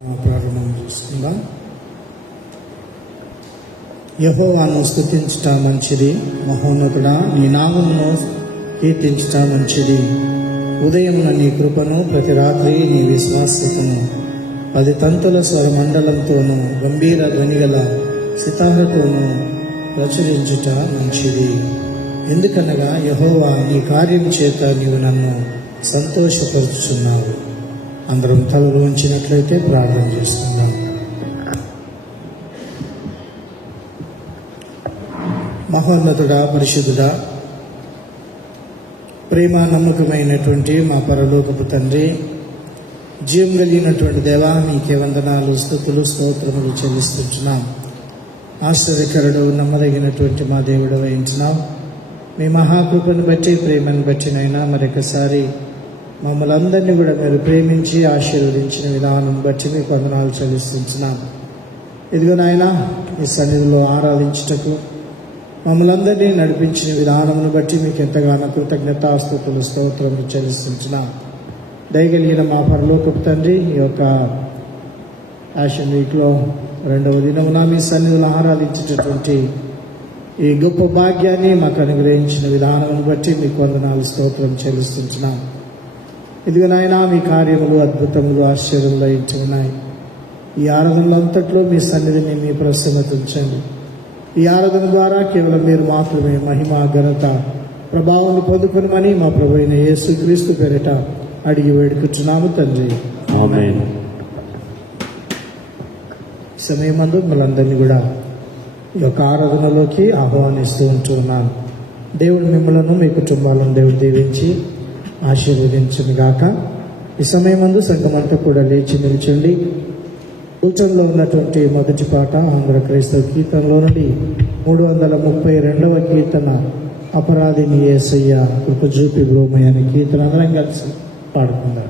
ప్రారంభం చేసుకుందాం. యెహోవాను స్తుతించుట మంచిది, మహోన్నతుడా నీ నామమును కీర్తించుట మంచిది. ఉదయమున నీ కృపను, ప్రతి రాత్రి నీ విశ్వాసతను 10 తంతుల స్వరమండలంతోనూ గంభీర ధ్వనిగల సితారతోనూ ప్రచురించుట మంచిది. ఎందుకనగా యెహోవా నీ కార్యం చేత నీవు నన్ను సంతోషపరుచుచున్నావు. అందరం తలలు ఉంచినట్లయితే ప్రార్థన చేస్తున్నాం. మహోన్నతుడా, పరిశుద్ధుడా, ప్రేమ నమ్మకమైనటువంటి మా పరలోకపు తండ్రి, జీవం కలిగినటువంటి దేవా, మీకే వందనాలు, స్తుతులు, స్తోత్రములు చెల్లిస్తున్నాం. ఆశ్చర్యకరుడు, నమ్మదగినటువంటి మా దేవుడు వహించినాం. మీ మహాకృపను బట్టి, ప్రేమను బట్టి నైనా మరొకసారి మమ్మల్ని అందరినీ కూడా మీరు ప్రేమించి ఆశీర్వదించిన విధానం బట్టి మీకు వందనాలు చెల్లిస్తున్నాం. ఇదిగో నాయనా, ఈ సన్నిధిలో ఆరాధించుటకు మమ్మల్ని అందరినీ నడిపించిన విధానమును బట్టి మీకు ఎంతగానో కృతజ్ఞతాస్తుతులు, స్తోత్రములు చెల్లిస్తున్నాం. దయగలిగిన మా పరలోకపు తండ్రి, ఈ యొక్క యాషన్ వీక్లో 2వ దినమున మీ సన్నిధిలో ఆరాధించేటటువంటి ఈ గొప్ప భాగ్యాన్ని మాకు అనుగ్రహించిన విధానమును బట్టి మీకు వందనాలు, స్తోత్రం చెల్లిస్తున్నాం. ఇదిగో నాయనా, మీ కార్యములు, అద్భుతములు, ఆశ్చర్యములు అయించి ఉన్నాయి. ఈ ఆరాధనలో అంతట్లో మీ సన్నిధిని, మీ ప్రసన్నత ఉంచండి. ఈ ఆరాధన ద్వారా కేవలం మీరు మాత్రమే మహిమ, ఘనత, ప్రభావాన్ని పొందుకునమని మా ప్రభు అయిన యేసుక్రీస్తు పేరిట అడిగి వేడుకుంటున్నాము తండ్రి, ఆమేన్. సమయమందు మనందరినీ కూడా ఈ యొక్క ఆరాధనలోకి ఆహ్వానిస్తూ ఉంటున్నాను. దేవుడు మిమ్మలను, మీ కుటుంబాలను దేవుడు దీవించి ఆశీర్వదించును గాక. ఈ సమయమందు సంఘమంతా కూడా లేచి నిల్చండి. కూటంలో ఉన్నటువంటి మొదటి పాట ఆంధ్ర క్రైస్తవ కీర్తనలో నుండి 332వ కీర్తన, అపరాధిని యేసయ్య కృప చూపి బ్రోమయ్య అనే కీర్తన అందరం కలిసి పాడుకుందాం.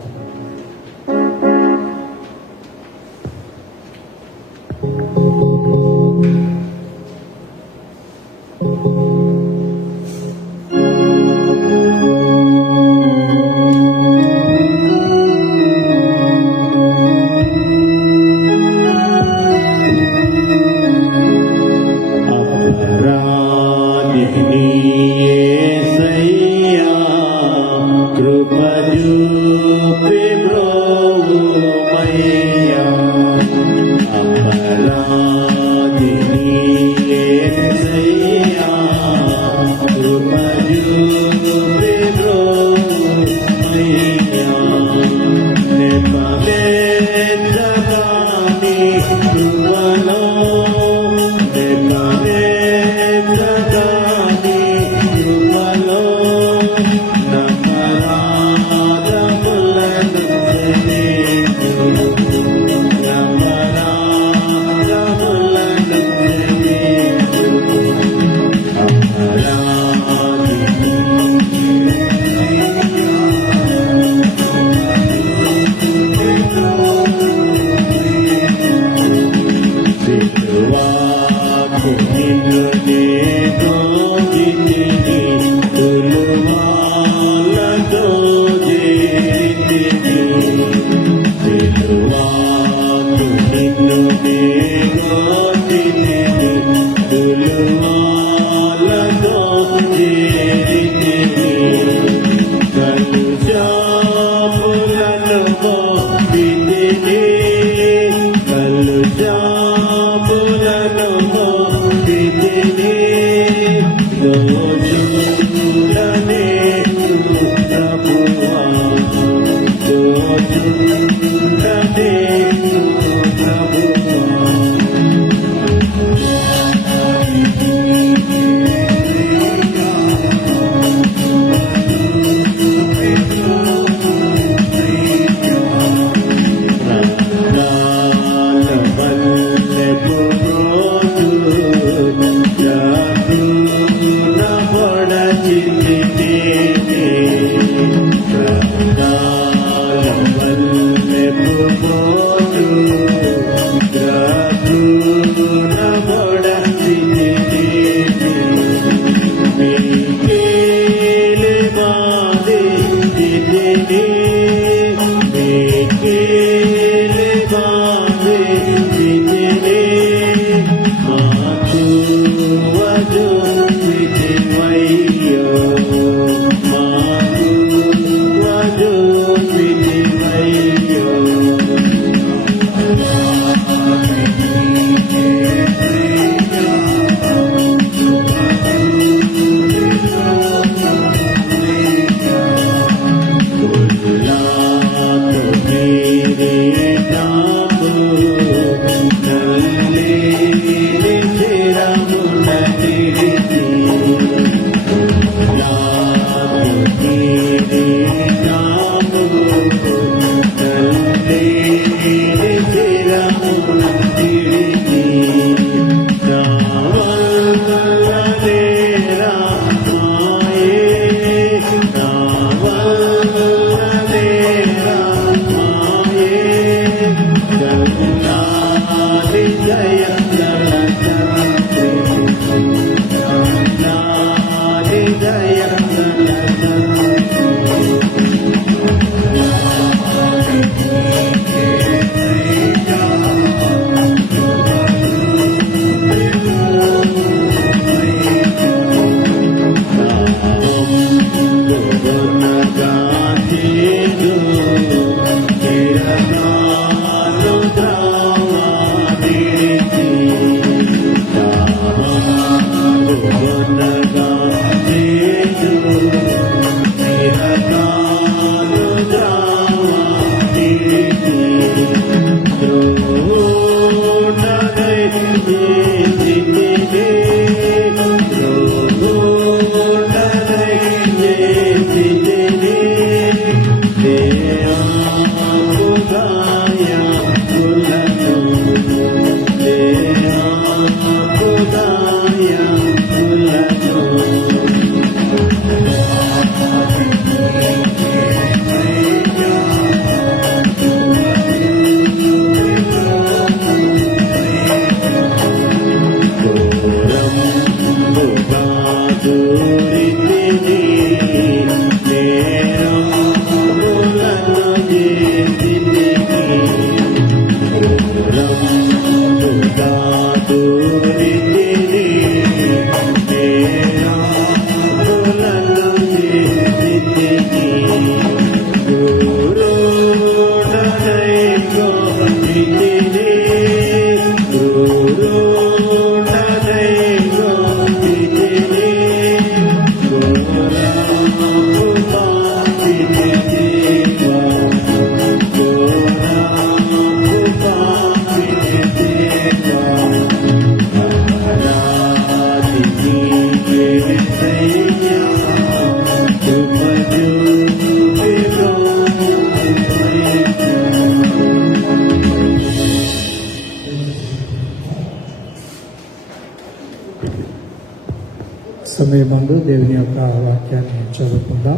సమయమందు దేవుని యొక్క వాక్యాన్ని చదువుకుందాం.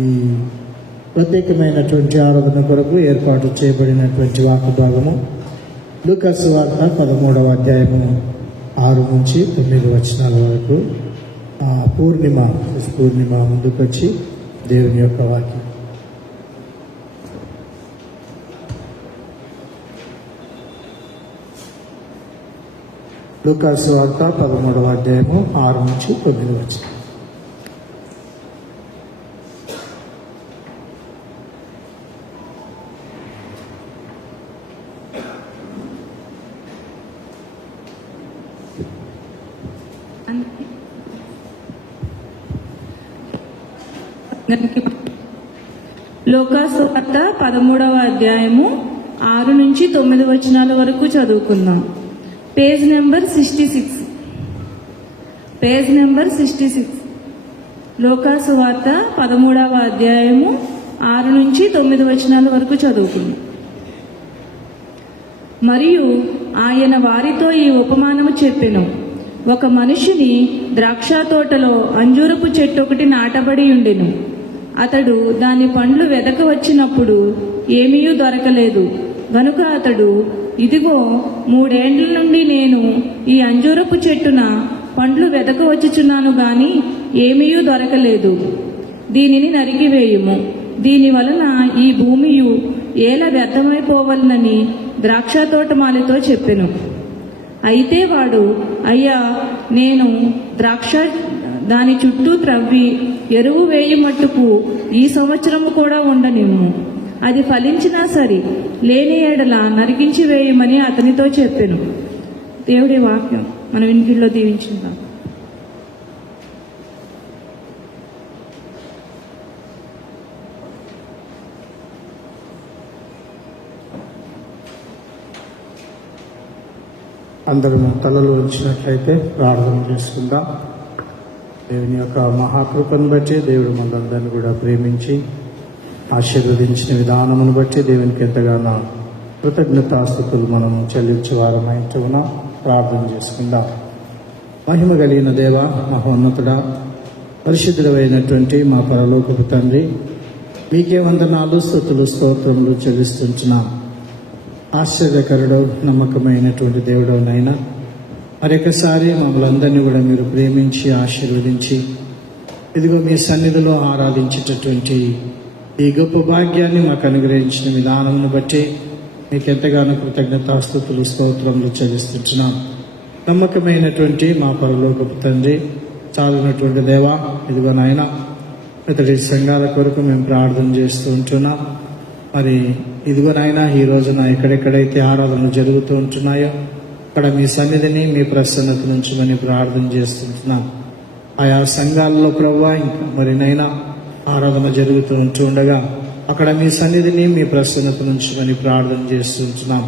ఈ ప్రత్యేకమైనటువంటి ఆరాధన కొరకు ఏర్పాటు చేయబడినటువంటి వాక్య భాగము లూకా సువార్త 13వ అధ్యాయము 6 నుంచి 9 వచనాల వరకు. పూర్ణిమ ముందుకొచ్చి దేవుని యొక్క వాక్యం. లూకా సువార్త 13వ అధ్యాయము 6 నుంచి 9 వచనాలు. లూకా సువార్త 13వ అధ్యాయము 6 నుంచి 9 వచనాల వరకు చదువుకుందాం. Page number 66. లూకా సువార్త 13వ అధ్యాయము 6 నుంచి 9 వచనాల వరకు చదువుకుందాం. మరియు ఆయన వారితో ఈ ఉపమానము చెప్పెను. ఒక మనిషిని ద్రాక్ష తోటలో అంజూరపు చెట్టు ఒకటి నాటబడి ఉండెను. అతడు దాని పండ్లు వెదక వచ్చినప్పుడు ఏమీ దొరకలేదు గనుక అతడు, ఇదిగో 3 ఏండ్ల నుండి నేను ఈ అంజూరపు చెట్టున పండ్లు వెదక వచ్చుచున్నాను గాని ఏమీ దొరకలేదు, దీనిని నరికివేయుము, దీని వలన ఈ భూమియు ఏల వ్యర్థమైపోవలనని ద్రాక్ష తోటమాలితో చెప్పెను. అయితే వాడు, అయ్యా, నేను ద్రాక్ష దాని చుట్టూ త్రవ్వి ఎరువు వేయుమట్టుకు ఈ సంవత్సరము కూడా ఉండనిమ్ము. అది ఫలించినా సరి, లేని ఎడల నరికించి వేయమని అతనితో చెప్పెను. దేవుడి వాక్యం మనం ఇంటిలో దీవించుదాం. అందరూ తలలు ఉంచినట్లయితే ప్రార్థన చేసుకుందాం. దేవుని యొక్క మహాకృపను బట్టి దేవుడు మనందరినీ కూడా ప్రేమించి ఆశీర్వదించిన విధానమును బట్టి దేవునికి ఎంతగానో కృతజ్ఞతాస్తుతులు మనం చెల్లించే వారమై ఉన్నాం. ప్రార్థన చేసుకుందాం. మహిమ కలిగిన దేవ, మహోన్నతుడా, పరిశుద్ధుడైనటువంటి మా పరలోకపు తండ్రి, మీకే వందనాలు, స్తుతులు, స్తోత్రములు చెల్లిస్తుంటున్నాం. ఆశ్చర్యకరుడు, నమ్మకమైనటువంటి దేవుడవునైనా మరొకసారి మమ్మల్ని అందరినీ కూడా మీరు ప్రేమించి ఆశీర్వదించి ఇదిగో మీ సన్నిధిలో ఆరాధించేటటువంటి ఈ గొప్ప భాగ్యాన్ని మాకు అనుగ్రహించిన విధానంను బట్టి మీకు ఎంతగానో కృతజ్ఞతాస్తుతులు, స్తోత్రములు చెల్లిస్తుంటున్నాం. నమ్మకమైనటువంటి మా పరలోకపు తండ్రి, చాలినటువంటి దేవా, ఇదిగో నాయన ఇతడి సంఘాల కొరకు మేము ప్రార్థన చేస్తూ ఉంటున్నాం. మరి ఇదిగో నాయన, ఈ రోజున ఎక్కడెక్కడైతే ఆరాధనలు జరుగుతూ ఉంటున్నాయో అక్కడ మీ సన్నిధిని, మీ ప్రసన్నత నుంచమని ప్రార్థన చేస్తుంటున్నాం. ఆయా సంఘాలలో ప్రభువా ఇంకా మరి నైనా ఆరాధన జరుగుతూ ఉండగా అక్కడ మీ సన్నిధిని, మీ ప్రసన్నత నుంచమని ప్రార్థన చేస్తుంటున్నాం.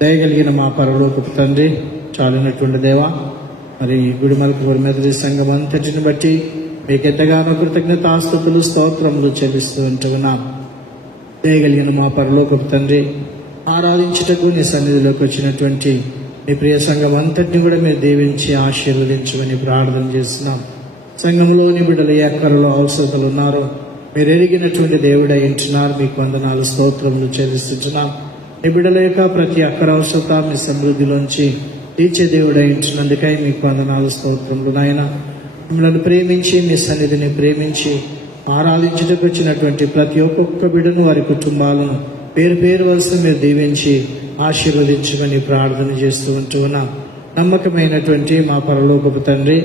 దయగలిగిన మా పరలోకపు తండ్రి, చాలినటువంటి దేవా, మరి గుడిమలకూరు మెదటి సంఘం అంతటిని బట్టి మీకు ఎంతగానో కృతజ్ఞతాస్తుతులు, స్తోత్రములు చెల్లిస్తూ ఉంటున్నాం. దయగలిగిన మా పరలోకపు తండ్రి, ఆరాధించుటకు నీ సన్నిధిలోకి వచ్చినటువంటి నీ ప్రియ సంఘం అంతటిని కూడా మీరు దీవించి ఆశీర్వదించమని ప్రార్థన చేస్తున్నాం. సంఘంలోని బిడ్డలు ఏ అక్కరలో అవసరతలు ఉన్నారో మీరు ఎరిగినటువంటి దేవుడై ఉంటున్నారు. మీకు వందనాలు, స్తోత్రములు చెల్లిస్తున్నాం. నీ బిడ్డల యొక్క ప్రతి అక్కర అవసరత మీ సమృద్ధిలోంచి తీర్చే దేవుడై ఉంటున్నందుకై మీకు వందనాలు, స్తోత్రములు. నాయన, మిమ్మల్ని ప్రేమించి మీ సన్నిధిని ప్రేమించి ఆరాధించుటకు వచ్చినటువంటి ప్రతి ఒక్కొక్క బిడ్డను, వారి కుటుంబాలను పేరు పేరు వలస మీరు దీవించి ఆశీర్వదించమని ప్రార్థన చేస్తూ ఉంటున్నాం. నమ్మకమైనటువంటి మా పరలోకపు తండ్రి,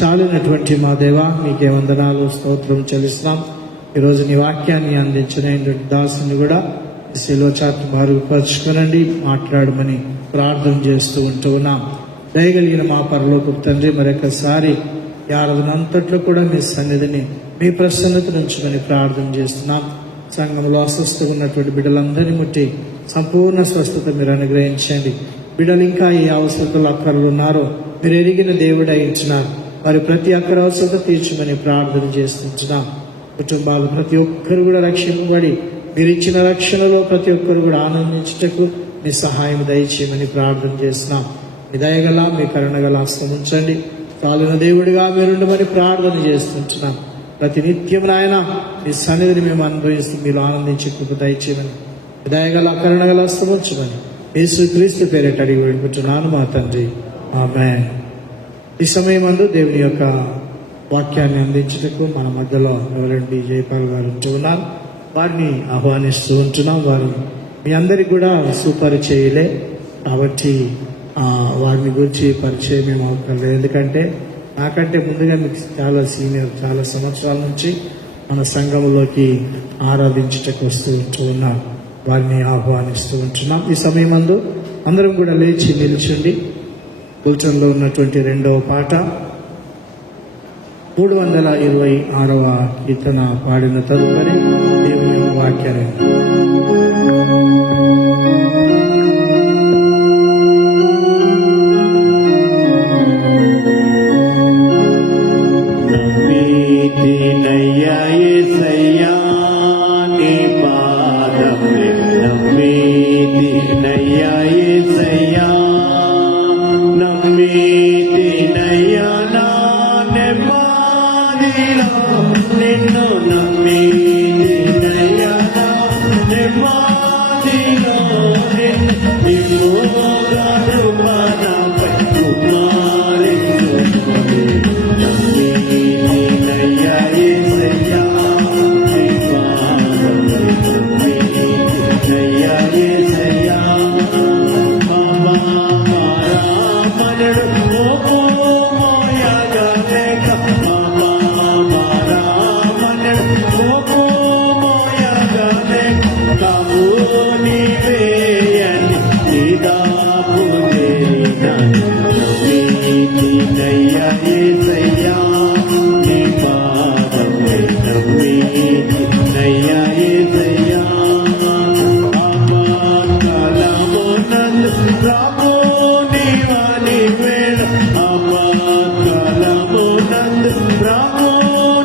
చాలినటువంటి మా దేవ, మీకే వందనాలు, స్తోత్రం చెల్లిస్తున్నాం. ఈరోజు నీ వాక్యాన్ని అందించినటువంటి దాసుని కూడా శిలువ చాటు మరుగుపరుచుకోనండి, మాట్లాడమని ప్రార్థన చేస్తూ ఉంటున్నాం. దయగలిగిన మా పరలోకపు తండ్రి, మరొకసారి ఈ ఆరాధన అంతట్లో కూడా మీ సన్నిధిని, మీ ప్రసన్నత నుంచమని ప్రార్థన చేస్తున్నాం. సంఘంలో అస్వస్థగా ఉన్నటువంటి బిడ్డలందరినీ ముట్టి సంపూర్ణ స్వస్థత మీరు అనుగ్రహించండి. బిడ్డలు ఇంకా ఈ అవసరతలు అక్కర్లు ఉన్నారో మీరు ఎరిగిన దేవుడు అయించినారు. వారి ప్రతి అక్కర అవసరత తీర్చమని ప్రార్థన చేస్తున్నాం. కుటుంబాలు ప్రతి ఒక్కరు కూడా రక్షింపబడి మీరు ఇచ్చిన రక్షణలో ప్రతి ఒక్కరు కూడా ఆనందించుటకు మీ సహాయం దయచేయమని ప్రార్థన చేస్తున్నాం. మీ దయగల, మీ కరుణగల హస్తం ఉంచండి. చాలిన దేవుడిగా మీరుండమని ప్రార్థన చేస్తుంటున్నాం. ప్రతి నిత్యం నాయన మీ సన్నిధిని మేము అనుభవిస్తూ మీరు ఆనందించి కృప దయచేయమని, దయగల, కరుణగల హస్తం ఉంచమని యేసుక్రీస్తు పేరిట అడిగి వేడుకుంటున్నాను మా తండ్రి, ఆమేన్. ఈ సమయమందు దేవుని యొక్క వాక్యాన్ని అందించుటకు మన మధ్యలో రెవరెండ్ జయపాల్ గారు ఉంటూ ఉన్నారు. వారిని ఆహ్వానిస్తూ ఉంటున్నాం. వారు మీ అందరికి కూడా సుపరిచయలే కాబట్టి వారిని గురించి పరిచయం ఏమి అవసరం. ఎందుకంటే నాకంటే ముందుగా మీకు చాలా సీనియర్, చాలా సంవత్సరాల నుంచి మన సంఘంలోకి ఆరాధించుటకు వస్తూ ఉన్నారు. వారిని ఆహ్వానిస్తూ ఉంటున్నాం. ఈ సమయమందు అందరం కూడా లేచి నిల్చుండి బులెటిన్లో ఉన్నటువంటి 2వ పాట 326వ కీర్తన పాడిన తదుపరి దేవుని యొక్క వాక్యాన్ని Jai యేసయ్యా బాబా మారామనుడు ఓపో మోయగలేక బాబా మారామనుడు ఓపో మోయగలేక కావు నీవేయని నీదాపు నీదయ్యా యేసయ్యా నీ పాదం నమ్మి నయ్యా యేసయ్యా ఆపత్కాలమునందు రాము నీవని వేళ ఆపత్కాలమునందు రాము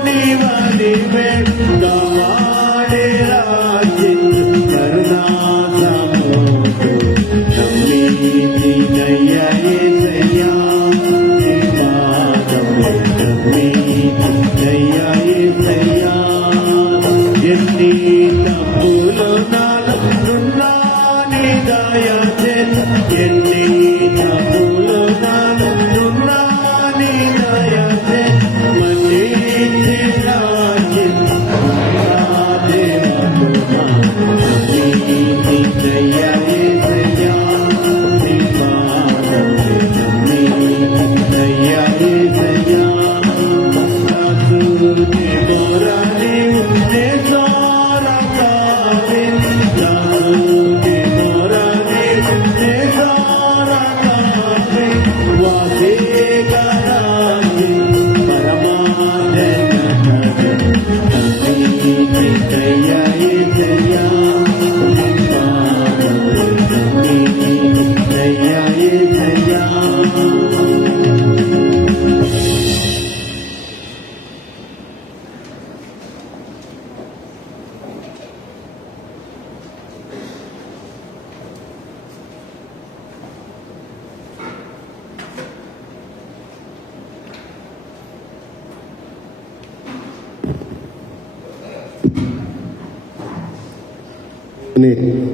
నీవని వేళ గావాడే రాజిందు కరుణాసముద్రు నమ్మి నయ్యా యేసయ్యా నీ పాదం నమ్మి నయ్యా యేసయ్యా ఎన్ని తప్పులు నాలున్నా నీ దయా చేత ఎన్ని తప్పులు నాలున్నా నీ దయా చేత మన్నించి దయా యేసయ్యా నీ పాదం నమ్మి దయా యేసయ్యా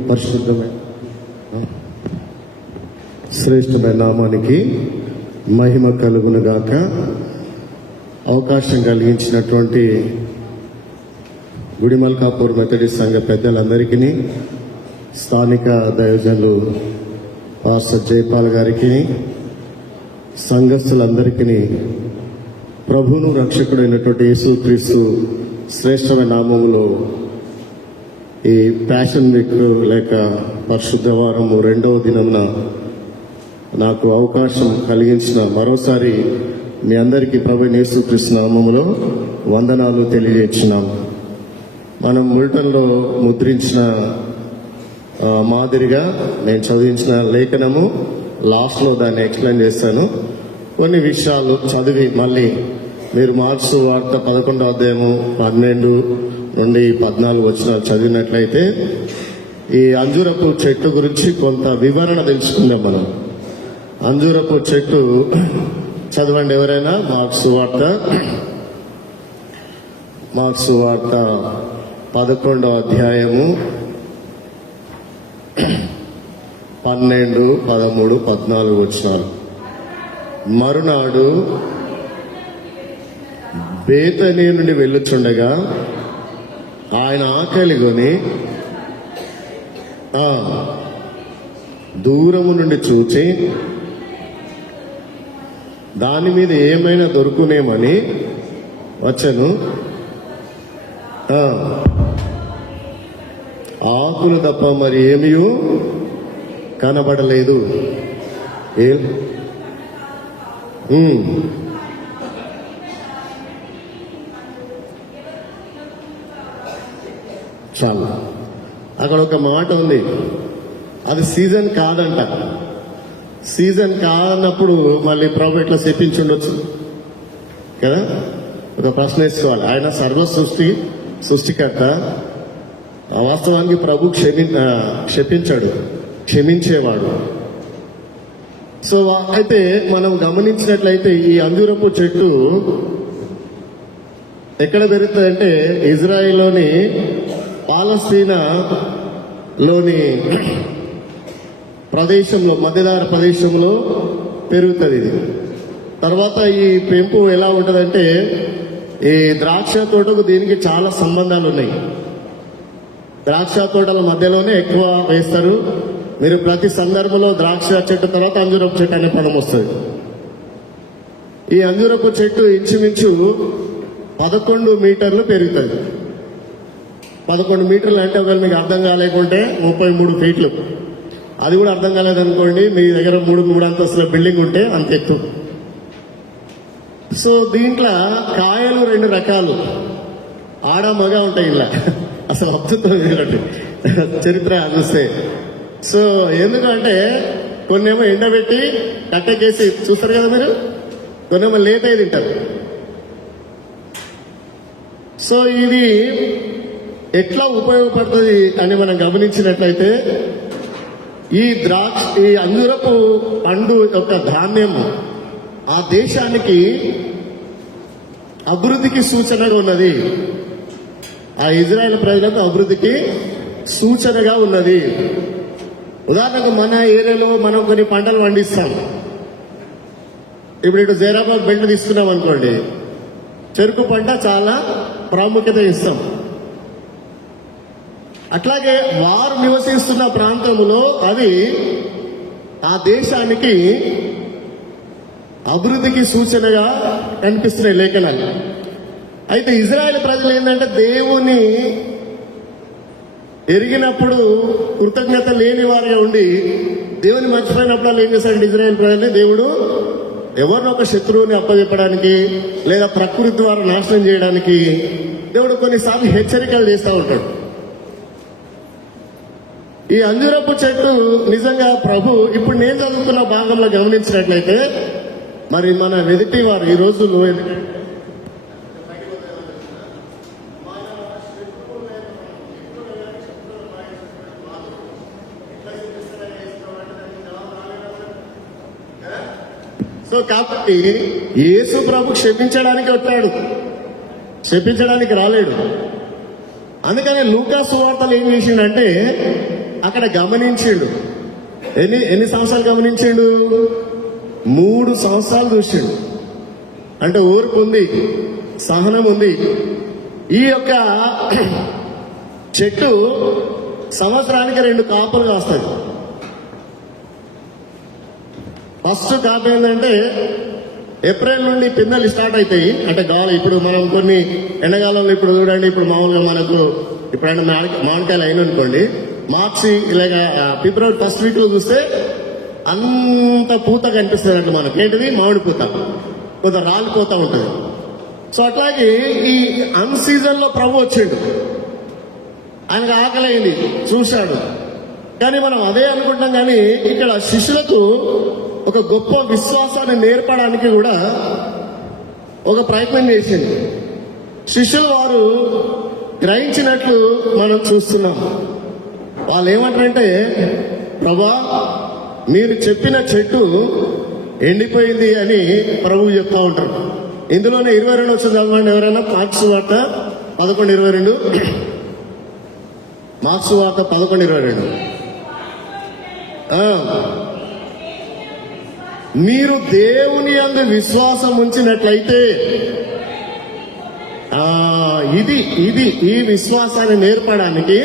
పరిశుద్ధమైన శ్రేష్టమైన నామానికి మహిమ కలుగును గాక. అవకాశం కలిగించినటువంటి గుడిమల్కాపూర్ మెథడిస్ట్ సంఘ పెద్దలందరికీ, స్థానిక దైవజనులు పాస్టర్ జయపాల్ గారికి, సంఘస్థులందరికీ ప్రభువును రక్షకుడైనటువంటి యేసుక్రీస్తు శ్రేష్టమైన నామములో ఈ ప్యాషన్ వీక్ లేక పరిశుద్ధ వారము 2వ దినంన నాకు అవకాశం కలిగించిన మరోసారి మీ అందరికీ ప్రభువైన యేసుక్రీస్తు నామములో వందనాలు తెలియజేస్తున్నాం. మనం బులెటిన్లో ముద్రించిన మాదిరిగా నేను చదివించిన లేఖనము లాస్ట్లో దాన్ని ఎక్స్ప్లెయిన్ చేస్తాను. కొన్ని విషయాలు చదివి మళ్ళీ మీరు మార్క్స్ వార్త 11వ అధ్యాయము 12 నుండి 14 వచనాలు చదివినట్లయితే ఈ అంజూరపు చెట్టు గురించి కొంత వివరణ తెలుసుకుందాం. మనం అంజూరపు చెట్టు చదవండి ఎవరైనా. మార్క్స్ వార్త 11వ అధ్యాయము 12, 13, 14 వచనాలు. మరునాడు బేతనీ నుండి వెళ్ళుచుండగా ఆయన ఆకలి కొని దూరము నుండి చూచి దాని మీద ఏమైనా దొరుకునేమని వచ్చాను. ఆకులు తప్ప మరి ఏమీ కనబడలేదు. చాలా అక్కడ ఒక మాట ఉంది, అది సీజన్ కాదంట. సీజన్ కాదన్నప్పుడు మళ్ళీ ప్రభు ఎట్లా చెప్పించుండొచ్చు కదా. ఒక ప్రశ్న వేసుకోవాలి. ఆయన సృష్టికర్త. వాస్తవానికి ప్రభు క్షమించాడు, క్షమించేవాడు. సో అయితే మనం గమనించినట్లయితే ఈ అంజూరపు చెట్టు ఎక్కడ పెరుగుతుందంటే ఇజ్రాయిల్లోని పాలస్తీనాలోని ప్రదేశంలో, మధ్యధార ప్రదేశంలో పెరుగుతుంది ఇది. తర్వాత ఈ పెంపు ఎలా ఉంటుందంటే ఈ ద్రాక్ష తోటకు దీనికి చాలా సంబంధాలు ఉన్నాయి. ద్రాక్ష తోటల మధ్యలోనే ఎక్కువ వేస్తారు. మీరు ప్రతి సందర్భంలో ద్రాక్ష చెట్టు తర్వాత అంజూరపు చెట్టు అనే పదం వస్తుంది. ఈ అంజూరపు చెట్టు ఇంచుమించు 11 మీటర్లు పెరుగుతుంది. 11 మీటర్లు అంటే ఒకవేళ మీకు అర్థం కాలేకుంటే 33 ఫీట్లు. అది కూడా అర్థం కాలేదనుకోండి, మీ దగ్గర 3 అంతస్తుల బిల్డింగ్ ఉంటే అంత ఎత్తు. సో దీంట్లో కాయలు 2 రకాలు, ఆడ మగ ఉంటాయి. ఇలా అసలు అద్భుతం ఇలాంటి చరిత్ర చూస్తే. సో ఎందుకంటే కొన్నేమో ఎండబెట్టి కట్టెకేసి చూస్తారు కదా మీరు, కొన్నేమో లేత తింటారు. సో ఇది ఎట్లా ఉపయోగపడుతుంది అని మనం గమనించినట్లయితే, ఈ అంజూరపు పండు యొక్క ధాన్యం ఆ దేశానికి అభివృద్ధికి సూచనగా ఉన్నది. ఆ ఇజ్రాయెల్ ప్రజలకు అభివృద్ధికి సూచనగా ఉన్నది. ఉదాహరణకు మన ఏరియాలో మనం కొన్ని పంటలు పండిస్తాం. ఇప్పుడు ఇటు జైరాబాద్ బెల్ట్ తీసుకున్నాం అనుకోండి, చెరుకు పంట చాలా ప్రాముఖ్యత ఇస్తాం. అట్లాగే వారు నివసిస్తున్న ప్రాంతంలో అది ఆ దేశానికి అభివృద్ధికి సూచనగా కనిపిస్తున్నాయి లేఖనాలు. అయితే ఇజ్రాయెల్ ప్రజలు ఏంటంటే దేవుని ఎరిగినప్పుడు కృతజ్ఞత లేని వారిగా ఉండి దేవుని మర్చిపోయినప్పుడు ఏం చేశాడంటే ఇజ్రాయెల్ ప్రజల్ని దేవుడు ఎవరినో ఒక శత్రువుని అప్పచెప్పడానికి లేదా ప్రకృతి ద్వారా నాశనం చేయడానికి దేవుడు కొన్నిసార్లు హెచ్చరికలు చేస్తూ ఉంటాడు. ఈ అంజూరపు చెట్టు నిజంగా ప్రభు ఇప్పుడు నేను చదువుతున్న భాగంలో గమనించినట్లయితే, మరి మన ఎదుటి వారు ఈ రోజుల్లో సో కాబట్టి యేసు ప్రభు క్షమించడానికి వచ్చాడు, క్షమించడానికి రాలేడు. అందుకని లూకా సువార్తలు ఏం చేసిండంటే అక్కడ గమనించిండు. ఎన్ని సంవత్సరాలు గమనించిండు? 3 సంవత్సరాలు చూసిండు. అంటే ఓర్పు ఉంది, సహనం ఉంది. ఈ యొక్క చెట్టు సంవత్సరానికి 2 కాపులు కాస్తాయి. ఫస్ట్ కాపు ఏంటంటే ఏప్రిల్ నుండి పిందెలు స్టార్ట్ అవుతాయి. అంటే గాలి ఇప్పుడు మనం కొన్ని ఎండాకాలంలో ఇప్పుడు చూడండి, ఇప్పుడు మామూలుగా మనకు ఇప్పుడైనా మామిడికాయలు అయిన అనుకోండి, మార్చి ఇలాగ ఫిబ్రవరి ఫస్ట్ వీక్ లో చూస్తే అంత పూత కనిపిస్తుంది. అంటే మనకి ఏంటిది మామిడి పూత కొంత రాలిపోతా ఉంటుంది. సో అట్లాగే ఈ అన్ సీజన్ లో ప్రభు వచ్చిండు, ఆయనకు ఆకలైంది, చూశాడు. కానీ మనం అదే అనుకుంటాం. కానీ ఇక్కడ శిష్యులకు ఒక గొప్ప విశ్వాసాన్ని నేర్పడానికి కూడా ఒక ప్రయత్నం చేసింది. శిష్యులు వారు గ్రహించినట్లు మనం చూస్తున్నాం. వాళ్ళు ఏమంటారంటే, ప్రభా మీరు చెప్పిన చెట్టు ఎండిపోయింది అని ప్రభువు చెప్తా ఉంటారు. ఇందులోనే 22 వచ్చింది చదవండి ఎవరైనా. మార్క్స్ వార్త 11:22. మార్క్స్ వార్త 11:22. మీరు దేవుని యందు విశ్వాసం ఉంచినట్లయితే, ఈ విశ్వాసాన్ని నేర్పడానికి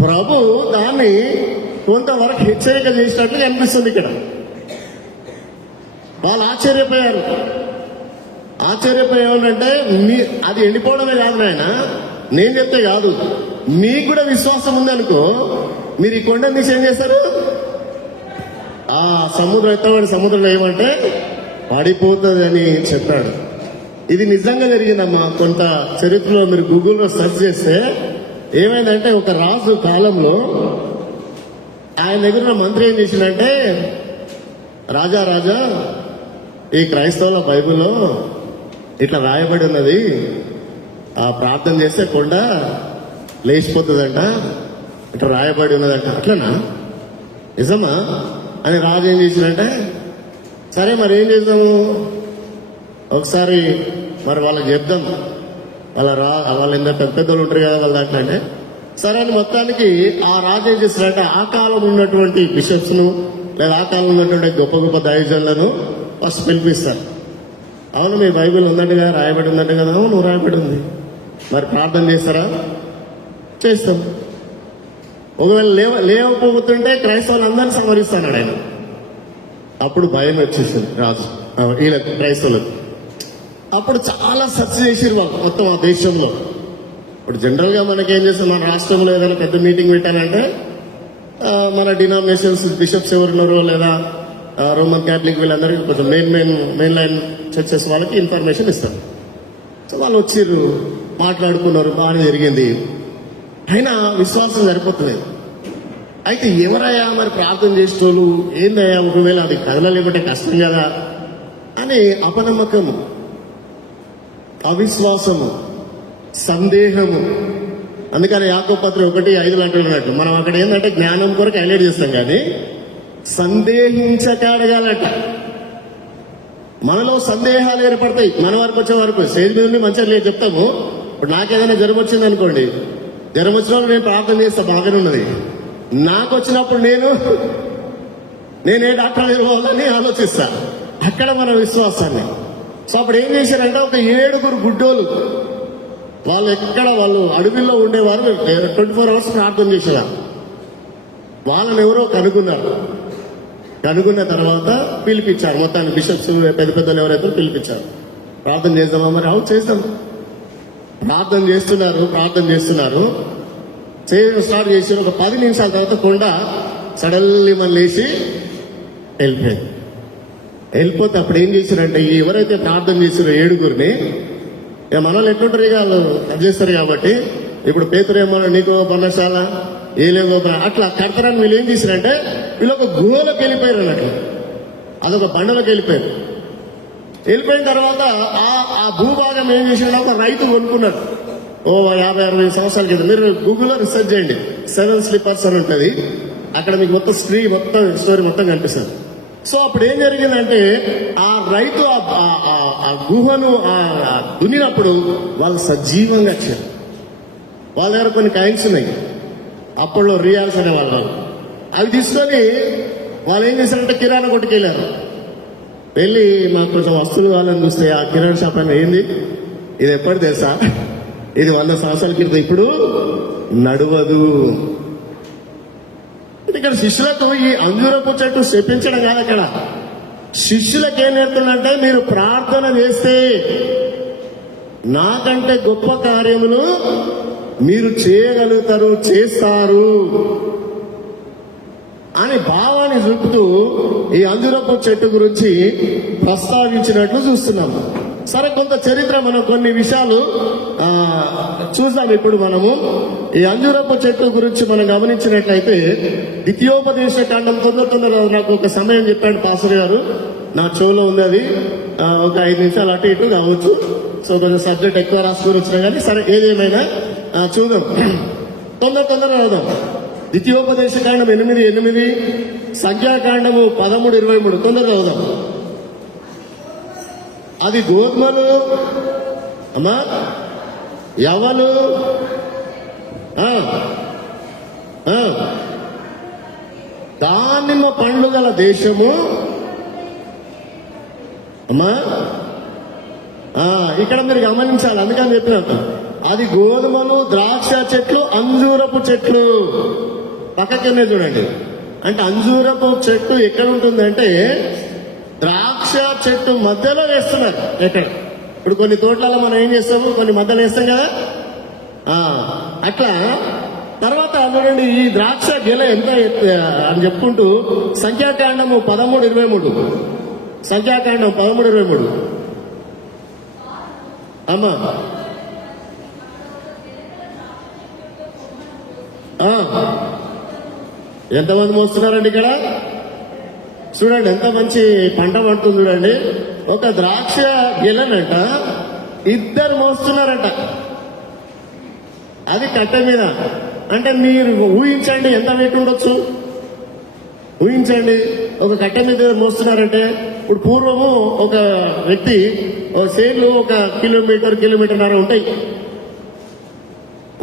ప్రభు దాన్ని కొంతవరకు హెచ్చరిక చేసినట్లు అనిపిస్తుంది. ఇక్కడ వాళ్ళు ఆశ్చర్యపోయారంటే అది ఎండిపోవడమే కాదు నాయన, నేను చెప్తే కాదు, మీకు కూడా విశ్వాసం ఉందనుకో, మీరు ఈ కొండ తీసి ఏం చేస్తారు? ఆ సముద్రం ఎత్తబడి సముద్రంలో ఏమంటే పడిపోతుంది అని చెప్పాడు. ఇది నిజంగా జరిగిందమ్మా. కొంత చరిత్రలో మీరు గూగుల్లో సెర్చ్ చేస్తే ఏమైందంటే, ఒక రాజు కాలంలో ఆయన దగ్గర ఉన్న మంత్రి ఏం చేసిందంటే, రాజా ఈ క్రైస్తవుల బైబిల్లో ఇట్లా రాయబడి ఉన్నది, ఆ ప్రార్థన చేస్తే కొండ లేచిపోతుందంట, ఇట్లా రాయబడి ఉన్నదంట. అట్లనా? నిజమా అని రాజు ఏం చేసిందంటే, సరే మరి ఏం చేద్దాము, ఒకసారి మరి వాళ్ళకి చెప్దాం, వాళ్ళు ఎంత పెద్దలు ఉంటారు కదా వాళ్ళ దాంట్లో. అంటే సరే అని మొత్తానికి ఆ రాజు ఏం చేస్తారంటే, ఆ కాలం ఉన్నటువంటి బిషప్స్ ను లేదా ఆ కాలంలో ఉన్నటువంటి గొప్ప గొప్ప దైవజనులను ఫస్ట్ పిలిపిస్తారు. అవును మీ బైబిల్ ఉందంటగా, రాయబడి ఉందంట కదా. అవును రాయబడి ఉంది. మరి ప్రార్థన చేస్తారా? చేస్తాం. ఒకవేళ లేవకపోతుంటే క్రైస్తవులు అందరినీ సంహరిస్తున్నాడు ఆయన. అప్పుడు భయం వచ్చేసింది రాజు వీళ్ళకి క్రైస్తవులకు. అప్పుడు చాలా సెర్చ్ చేసిరు వాళ్ళు మొత్తం ఆ దేశంలో. ఇప్పుడు జనరల్ గా మనకేం చేస్తాం, మన రాష్ట్రంలో ఏదైనా పెద్ద మీటింగ్ పెట్టాలంటే మన డినామినేషన్స్ బిషప్స్ ఎవరున్నారో లేదా రోమన్ క్యాథలిక్ వీళ్ళందరికీ కొంచెం మెయిన్ లైన్ చర్చెస్ వాళ్ళకి ఇన్ఫర్మేషన్ ఇస్తారు. సో వాళ్ళు వచ్చిర్రు, మాట్లాడుకున్నారు, బాగానే జరిగింది. అయినా విశ్వాసం సరిపోతుంది. అయితే ఎవరయ్యా మరి ప్రార్థన చేసేటోళ్ళు, ఏందయ్యా ఒకవేళ అది కదలలేకుంటే కష్టం కదా అని అపనమ్మకము, అవిశ్వాసము, సందేహము. అందుకని యాకోబు పత్రిక 1:5 అంటున్నట్టు మనం అక్కడ ఏంటంటే జ్ఞానం కొరకు హైలైట్ చేస్తాం, కానీ సందేహించక అడగాలట. మనలో సందేహాలు ఏర్పడతాయి మన వరకు వచ్చే వరకు. స్టేజ్ మీద ఉండి మంచిగా లేదు చెప్తాము. ఇప్పుడు నాకేదైనా జ్వరం వచ్చింది అనుకోండి, జ్వరం వచ్చినప్పుడు నేను ప్రార్థన చేస్తా, బాగానే ఉన్నది. నాకు వచ్చినప్పుడు నేనే డాక్టర్ పోవాలని ఆలోచిస్తా. అక్కడ మన విశ్వాసాన్ని. సో అప్పుడు ఏం చేశారంటే ఒక 7 గుడ్డోలు వాళ్ళు అడవిలో ఉండేవారు, 24 hours ప్రార్థన చేసేవారు. వాళ్ళని ఎవరో కనుగొన్న తర్వాత పిలిపించారు. మొత్తాన్ని బిషప్స్ పెద్ద పెద్దలు ఎవరైతే పిలిపించారు. ప్రార్థన చేద్దామా మరి? అవును చేద్దాం. ప్రార్థన చేస్తున్నారు. చేయడం స్టార్ట్ చేసి ఒక 10 నిమిషాల తర్వాత కొండ సడన్లీ మనం లేచి వెళ్ళిపోతే అప్పుడు ఏం చేశారంటే ఎవరైతే ప్రార్థన చేశారో 7 ఇక మనల్ని ఎట్లుంటారు, ఇక వాళ్ళు అది చేస్తారు కాబట్టి. ఇప్పుడు పేతురేమో నీకో పర్ణశాల ఏలేమో అట్లా కడతారని వీళ్ళు ఏం చేశారంటే వీళ్ళు ఒక గుహలోకి వెళ్ళిపోయారు అన్నట్లు. అదొక బండలోకి వెళ్ళిపోయిన తర్వాత ఆ భూభాగం ఏం చేశాడు, ఒక రైతు కొనుక్కున్నాడు. 50-60 సంవత్సరాల కింద. మీరు గూగుల్లో రీసెర్చ్ చేయండి, 7 స్లీపర్స్ అని ఉంటుంది. అక్కడ మీకు మొత్తం స్టోరీ మొత్తం కనిపిస్తుంది. సో అప్పుడు ఏం జరిగిందంటే ఆ రైతు ఆ గుహను దున్నినప్పుడు వాళ్ళు సజీవంగా వచ్చారు. వాళ్ళ దగ్గర కొన్ని కాయిన్స్ ఉన్నాయి, అప్పట్లో రియాల్స్ అనే వాళ్ళు. అవి తీసుకొని వాళ్ళు ఏం చేశారంటే కిరాణా కొట్టుకు వెళ్ళి మాకు కొంచెం వస్తువులు కావాలని చూస్తే ఆ కిరాణా షాప్ అని ఏంది ఇది ఎప్పటి తెలుసా, ఇది 100 సంవత్సరాల క్రితం, ఇప్పుడు నడవదు. ఇక్కడ శిష్యులకు ఈ అంజూరపు చెట్టు శపించడం కాదు. అక్కడ శిష్యులకు ఏం నేర్పుతుందంటే మీరు ప్రార్థన చేస్తే నాకంటే గొప్ప కార్యములు మీరు చేయగలుగుతారు, చేస్తారు అని భావాన్ని చూపుతూ ఈ అంజూరపు చెట్టు గురించి ప్రస్తావించినట్లు చూస్తున్నాము. సరే, కొంత చరిత్ర మనం కొన్ని విషయాలు చూసాం. ఇప్పుడు మనము ఈ అంజూరపు చెట్టు గురించి మనం గమనించినట్లయితే ద్వితీయోపదేశ కాండం తొందర నాకు ఒక సమయం చెప్పాడు పాస్టర్ గారు, నా చెవులో ఉంది. అది ఒక 5 నిమిషాలు అటు ఇటు కావచ్చు. సో కొంచెం సబ్జెక్ట్ ఎక్కువ రాసుకొని వచ్చినా కానీ సరే, ఏదేమైనా చూద్దాం. తొందర అవుదాం. ద్వితీయోపదేశ కాండం 8:8, సంఖ్యాకాండము 13:23. తొందరగా అవుదాం. అది గోధుమలు అమ్మా, యవలు, దానిమ్మ పండ్లు గల దేశము అమ్మా. ఇక్కడ మీరు గమనించాలి, అందుకని చెప్పినట్టు అది గోధుమలు, ద్రాక్ష చెట్లు, అంజూరపు చెట్లు పక్కనే చూడండి. అంటే అంజూరపు చెట్టు ఎక్కడ ఉంటుందంటే ద్రాక్ష చెట్టు మధ్యలో వేస్తున్నారు. ఎక్కడ ఇప్పుడు కొన్ని తోటలలో మనం ఏం చేస్తాము, కొన్ని మధ్యలో వేస్తాం కదా, అట్లా. తర్వాత చూడండి ఈ ద్రాక్ష గెల ఎంత అని చెప్పుకుంటూ సంఖ్యాకాండము 13:23, సంఖ్యాకాండం 13:23 అమ్మా. ఎంతమంది మోస్తున్నారండి ఇక్కడ? చూడండి ఎంత మంచి పంట పడుతుంది చూడండి. ఒక ద్రాక్ష గెలనంట 2 మోస్తున్నారట, అది కట్టె మీద. అంటే మీరు ఊహించండి ఎంత వెయిట్ ఉండొచ్చు, ఊహించండి. ఒక కట్టె మీద మోస్తున్నారంటే ఇప్పుడు పూర్వము ఒక వ్యక్తి సేన్లు 1 కిలోమీటర్న్నర ఉంటాయి.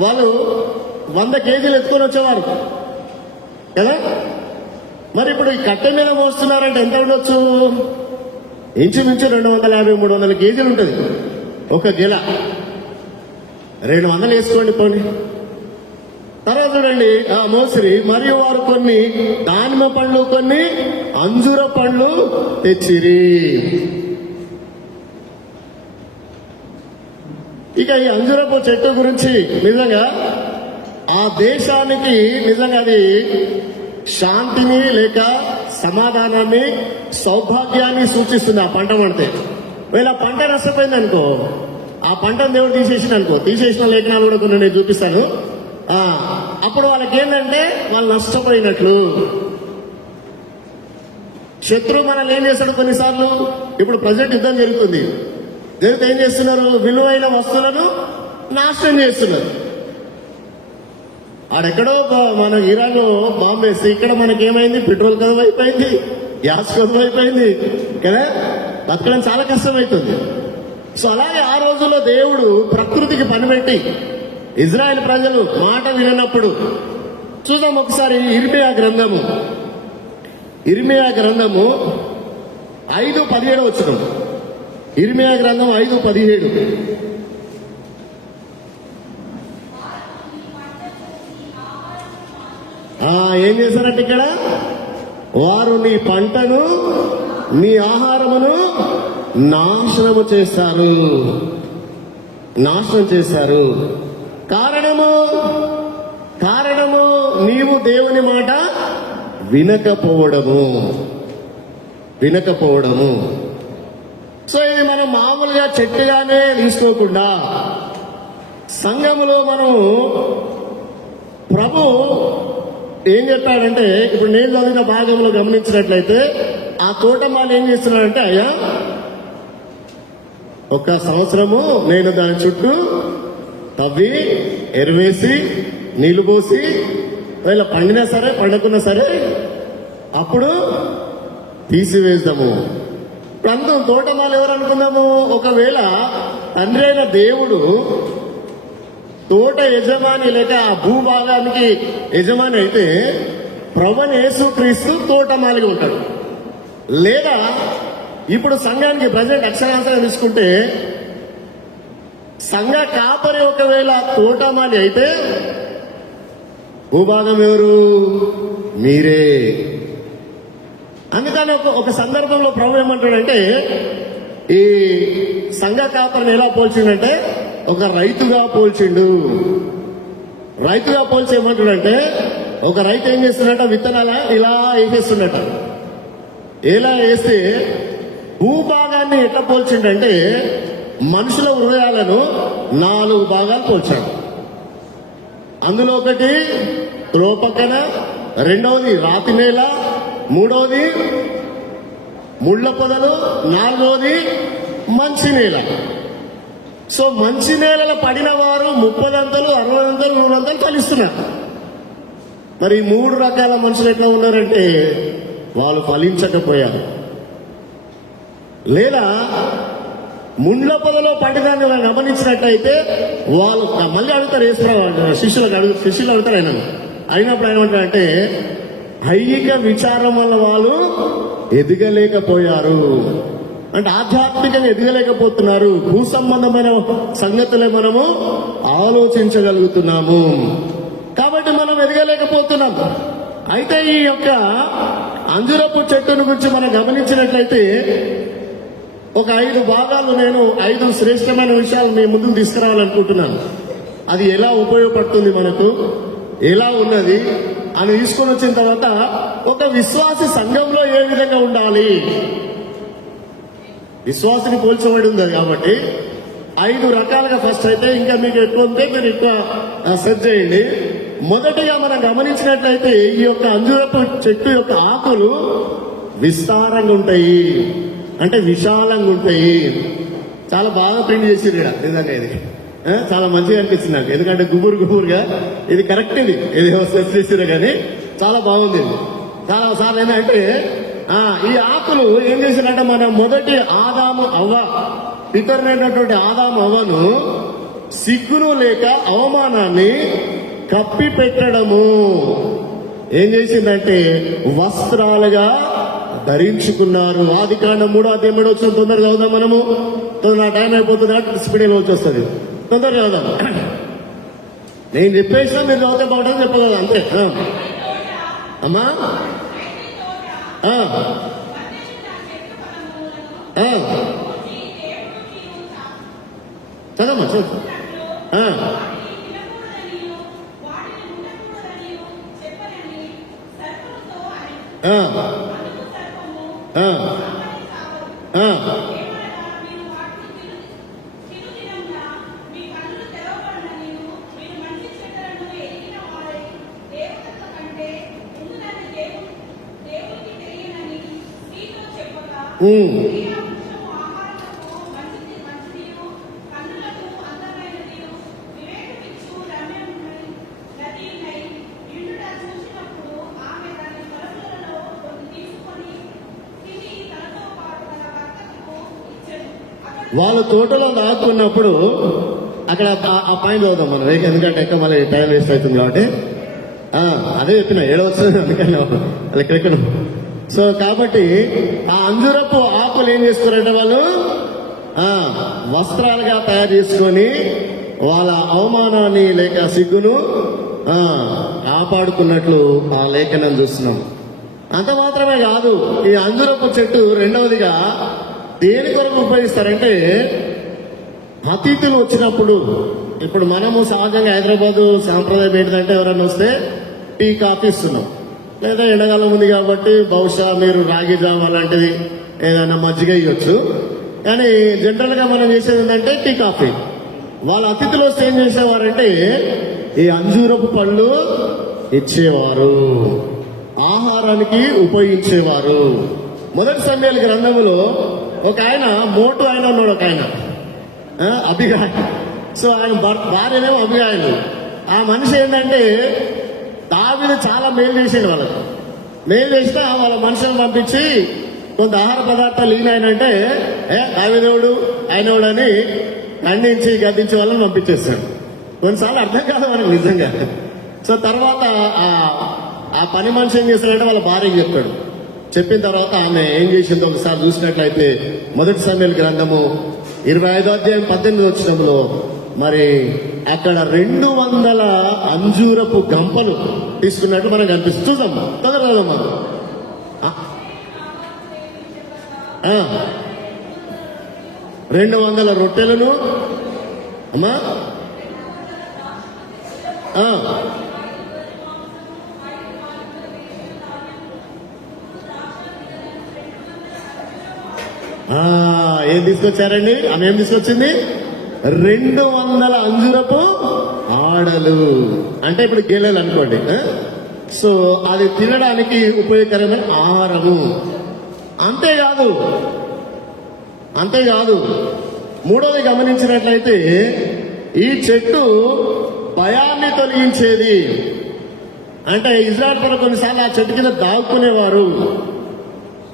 వాళ్ళు 100 కేజీలు ఎత్తుకొని వచ్చేవారు కదా. మరి ఇప్పుడు ఈ కట్టె మీద మోస్తున్నారంటే ఎంత ఉండొచ్చు? ఇంచుమించు 250-300 కేజీలు ఉంటుంది ఒక గెల. 200 వేసుకోండి పోనీ. తర్వాత చూడండి మోసిరి, మరియు వారు కొన్ని దానిమ్మ పండ్లు కొన్ని అంజూర పండ్లు తెచ్చిరి. ఇక ఈ అంజూరపు చెట్టు గురించి నిజంగా ఆ దేశానికి నిజంగా అది శాంతిని లేక సమాధానాన్ని సౌభాగ్యాన్ని సూచిస్తుంది. ఆ పంట పడితే వీళ్ళ పంట నష్టపోయింది అనుకో, ఆ పంటను దేవుడు తీసేసిన లేఖనాలు కూడా కొన్ని నేను చూపిస్తాను. అప్పుడు వాళ్ళకి ఏంటంటే వాళ్ళు నష్టపోయినట్లు. శత్రువు మనల్ని ఏం చేస్తాడు కొన్నిసార్లు, ఇప్పుడు ప్రజెంట్ యుద్ధం జరుగుతుంది, జరిగితే ఏం చేస్తున్నారు, విలువైన వస్తువులను నాశనం చేస్తున్నారు. ఆడెక్కడో మన ఇరాన్ లో బాంబు వేస్తే ఇక్కడ మనకేమైంది, పెట్రోల్ కదవైపోయింది, గ్యాస్ కదవైపోయింది కదా, బతకడం చాలా కష్టమవుతుంది. సో అలాగే ఆ రోజుల్లో దేవుడు ప్రకృతికి పనిపెట్టి ఇజ్రాయెల్ ప్రజలు మాట వినప్పుడు చూద్దాం ఒకసారి. ఇర్మియా గ్రంథము 5:17 వచనం. ఇర్మియా గ్రంథం 5:17. ఏం చేశారంటే ఇక్కడ, వారు నీ పంటను నీ ఆహారమును నాశనం చేశారు. కారణము నీవు దేవుని మాట వినకపోవడము. సో ఇది మనం మామూలుగా చెట్టుగానే తీసుకోకుండా సంఘములో మనం ప్రభు ఏం చెప్పాడంటే, ఇప్పుడు నేను చదివిన భాగంలో గమనించినట్లయితే ఆ తోటమాలు ఏం చేస్తున్నాడంటే, అయ్యా 1 సంవత్సరము నేను దాని చుట్టూ తవ్వి ఎరువేసి నీళ్లు పోసి వీళ్ళ పండినా సరే పండకున్నా సరే అప్పుడు తీసివేద్దాము. ప్రాంతం తోటమాలు ఎవరు అనుకుందాము, ఒకవేళ తండ్రి అయిన దేవుడు తోట యజమాని లేక ఆ భూభాగానికి యజమాని అయితే ప్రభువైన యేసుక్రీస్తు తోటమాలిగా ఉంటాడు. లేదా ఇప్పుడు సంఘానికి ప్రజెంట్ అక్షరాంశంగా తీసుకుంటే సంఘ కాపరి ఒకవేళ తోటమాలి అయితే భూభాగం ఎవరు, మీరే. అందుకని ఒక సందర్భంలో ప్రభు ఏమంటాడంటే, ఈ సంఘ కాపరిని ఎలా పోల్చిండంటే ఒక రైతుగా పోల్చిండు. రైతుగా పోల్చి ఏమంటాడంటే, ఒక రైతు ఏం చేస్తున్నట్ట, విత్తనాల ఇలా వేసేస్తున్నట్ట. ఎలా వేస్తే భూభాగాన్ని ఎట్లా పోల్చిండంటే మనుషుల హృదయాలను 4 భాగాలు పోల్చాడు. అందులో ఒకటి త్రోపక్కన, రెండవది రాతి నేల, మూడవది ముళ్ళ పొదలు, 4వది మంచి నేల. సో మంచి నేలలో పడిన వారు 30 అంతలు, 60 అంతలు, 100 అంతలు ఫలిస్తున్నారు. మరి 3 రకాల మనుషులు ఎట్లా ఉన్నారంటే వాళ్ళు ఫలించకపోయారు. లేదా ముండ్ల పొదలో పడిదాన్ని గమనించినట్టయితే వాళ్ళు మళ్ళీ అడుగుతారు, శిష్యులు అడుగుతారు ఆయన. అయినప్పుడు ఆయన ఏమంటారంటే, ఐహిక విచారం వల్ల వాళ్ళు ఎదగలేకపోయారు. అంటే ఆధ్యాత్మికంగా ఎదగలేకపోతున్నారు. భూ సంబంధమైన సంగతులే మనము ఆలోచించగలుగుతున్నాము. కాబట్టి మనం ఎదగలేకపోతున్నాం. అయితే ఈ యొక్క అంజురపు చెట్టును గురించి మనం గమనించినట్లయితే ఒక 5 భాగాలు, నేను 5 శ్రేష్టమైన విషయాలు మీ ముందుకు తీసుకురావాలనుకుంటున్నాను. అది ఎలా ఉపయోగపడుతుంది మనకు, ఎలా ఉన్నది అని తీసుకొని వచ్చిన తర్వాత ఒక విశ్వాసి సంఘంలో ఏ విధంగా ఉండాలి, విశ్వాసిని పోల్చబడి ఉంది కాబట్టి 5 రకాలుగా. ఫస్ట్ అయితే ఇంకా మీకు ఎక్కువ ఉంటే మీరు ఎక్కువ సెర్చ్ చేయండి. మొదటిగా మనం గమనించినట్లయితే ఈ యొక్క అంజూరపు చెట్టు యొక్క ఆకులు విస్తారంగా ఉంటాయి, అంటే విశాలంగా ఉంటాయి. చాలా బాగా ప్రింట్ చేసిరు ఇక్కడ. నిజంగా ఇది చాలా మంచిగా అనిపిస్తుంది నాకు, ఎందుకంటే గుబురుగా ఇది కరెక్ట్. ఇది సెర్చ్ చేసిరు కానీ చాలా బాగుంది. ఇది చాలా సార్లు ఏంటంటే ఈ ఆకులు ఏం చేసినట్టే మన మొదటి ఆదాము అవ్వ, పితరులైనటువంటి ఆదాము అవ్వను సిగ్గును లేక అవమానాన్ని కప్పి పెట్టడము ఏం చేసిందంటే వస్త్రాలుగా ధరించుకున్నారు. ఆదికాండం 3:7 వచ్చిన తొందరగా చదువుదాం మనము. నా టైం అయిపోతుంది కాబట్టి స్పీడ్ వచ్చి వస్తుంది. తొందరగా చదువుదాం. నేను చెప్పేసినా మీరు చదివితే బాగుంటుంది చెప్పగలరు అంతే. అమ్మా చదమ్మా చదువు. వాళ్ళు తోటలో దాక్కున్నప్పుడు అక్కడ ఆ పాయింట్ చదువుతాం మనం, ఎందుకంటే ఎక్కువ మళ్ళీ టైం వేస్ట్ అవుతుంది కాబట్టి. అదే చెప్పిన ఏడవచ్చు అందుకని ఎక్కడెక్కడ. సో కాబట్టి ఆ అంజురపు ఆకులు ఏం చేస్తారంటే వాళ్ళు వస్త్రాలుగా తయారు చేసుకొని వాళ్ళ అవమానాన్ని లేక సిగ్గును కాపాడుకున్నట్లు ఆ లేఖనం చూస్తున్నాం. అంత మాత్రమే కాదు, ఈ అంజురపు చెట్టు రెండవదిగా దేని కొరకు ఉపయోగిస్తారంటే అతిథులు వచ్చినప్పుడు. ఇప్పుడు మనము సహజంగా హైదరాబాదు సాంప్రదాయం ఏంటంటే ఎవరైనా వస్తే టీ కాఫీ ఇస్తున్నాం, లేదా ఎండాకాలం ఉంది కాబట్టి బహుశా మీరు రాగి జావా లాంటిది ఏదైనా మజ్జిగ ఇవ్వచ్చు. కానీ జనరల్ గా మనం చేసేది ఏంటంటే టీ కాఫీ. వాళ్ళ అతిథులు వస్తే ఏం చేసేవారంటే ఈ అంజూరపు పళ్ళు ఇచ్చేవారు, ఆహారానికి ఉపయోగించేవారు. మొదటి సమయాల గ్రంథములో ఒక ఆయన మోటు ఆయన ఉన్నాడు, ఒక ఆయన అభిగాయ. సో ఆయన భార్యనేమో అభిగాయలు. ఆ మనిషి ఏంటంటే దావీదు చాలా మేలు చేసాడు వాళ్ళకి. మేలు చేసినా వాళ్ళ మనుషులను పంపించి కొంత ఆహార పదార్థాలు ఈయనంటే దావీదేవుడు ఆయనవుడు అని ఖండించి గద్దించి వాళ్ళని పంపించేస్తాడు. కొన్నిసార్లు అర్థం కాదు మనకు నిజంగా. సో తర్వాత ఆ పని మనిషి ఏం చేస్తాడంటే వాళ్ళ భార్యకి చెప్తాడు. చెప్పిన తర్వాత ఆమె ఏం చేసిందో ఒకసారి చూసినట్లయితే మొదటి సమయాల గ్రంథము 25వ అధ్యాయం 18వ వచనంలో మరి అక్కడ 200 అంజూరపు గంపలు తీసుకున్నట్టు మనకు కనిపిస్తుంది. చూద్దాం తొందరగా. 200 రొట్టెలను అమ్మా ఏం తీసుకొచ్చారండి? ఆమె ఏం తీసుకొచ్చింది? 200 అంజురపు ఆడలు, అంటే ఇప్పుడు గేలెలు అనుకోండి. సో అది తినడానికి ఉపయోగకరమైన ఆహారము. అంతేకాదు మూడోది గమనించినట్లయితే ఈ చెట్టు భయాన్ని తొలగించేది. అంటే ఇజ్రాయెల్ ప్రజలు కొన్నిసార్లు ఆ చెట్టు కింద దాక్కునేవారు,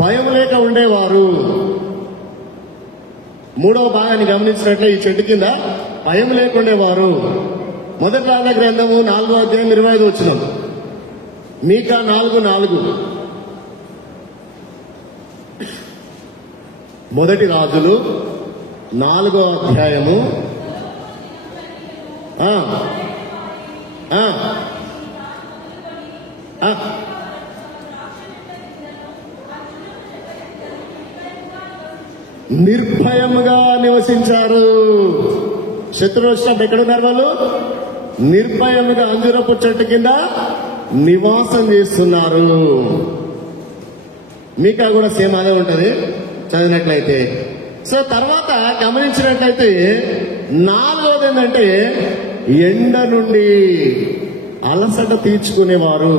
భయం లేక ఉండేవారు. మూడవ భాగాన్ని గమనించినట్లే ఈ చెట్టు కింద భయం లేకుండేవారు. మొదటి రాజుల గ్రంథము 4వ అధ్యాయం 25 వచనం, మీకా 4:4. మొదటి రాజులు 4వ అధ్యాయము నిర్భయముగా నివసించారు. శత్రువు వచ్చినప్పుడు ఎక్కడున్నారు వాళ్ళు? నిర్భయముగా అంజూరపు చెట్టు కింద నివాసం చేస్తున్నారు. మీకా కూడా సేమ్ అదే ఉంటది చదివినట్లయితే. సో తర్వాత గమనించినట్లయితే 4వది ఏంటంటే ఎండ నుండి అలసట తీర్చుకునేవారు.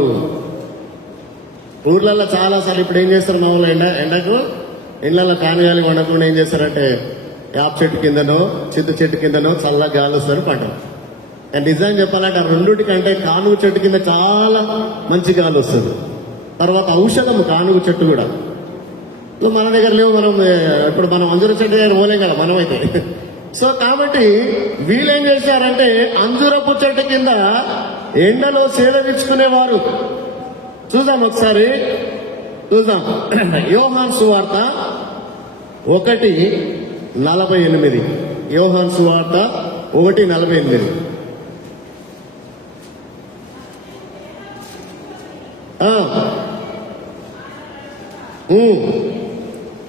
ఊర్లలో చాలా సార్లు ఇప్పుడు ఏం చేస్తారు, మామూలు ఎండకు ఇళ్లలో కానిగాలి వండకుండా ఏం చేస్తారంటే యాప్ చెట్టు కిందనో చింత చెట్టు కిందనో చల్ల గాలి వస్తారు పంటలు. నిజంగా చెప్పాలంటే ఆ రెండుటి కంటే కానుగు చెట్టు కింద చాలా మంచి గాలి వస్తుంది. తర్వాత ఔషధము కానుగు చెట్టు కూడా మన దగ్గర లేవు. ఇప్పుడు మనం అంజూర చెట్టు దగ్గర పోలేం కదా మనమైతే. సో కాబట్టి వీళ్ళేం చేశారంటే అంజూరపు చెట్టు కింద ఎండలో సేదరించుకునేవారు. చూద్దాం ఒకసారి చూద్దాం. యోహాను సువార్త 1:48. యోహాను సువార్త 1:48. ఆ.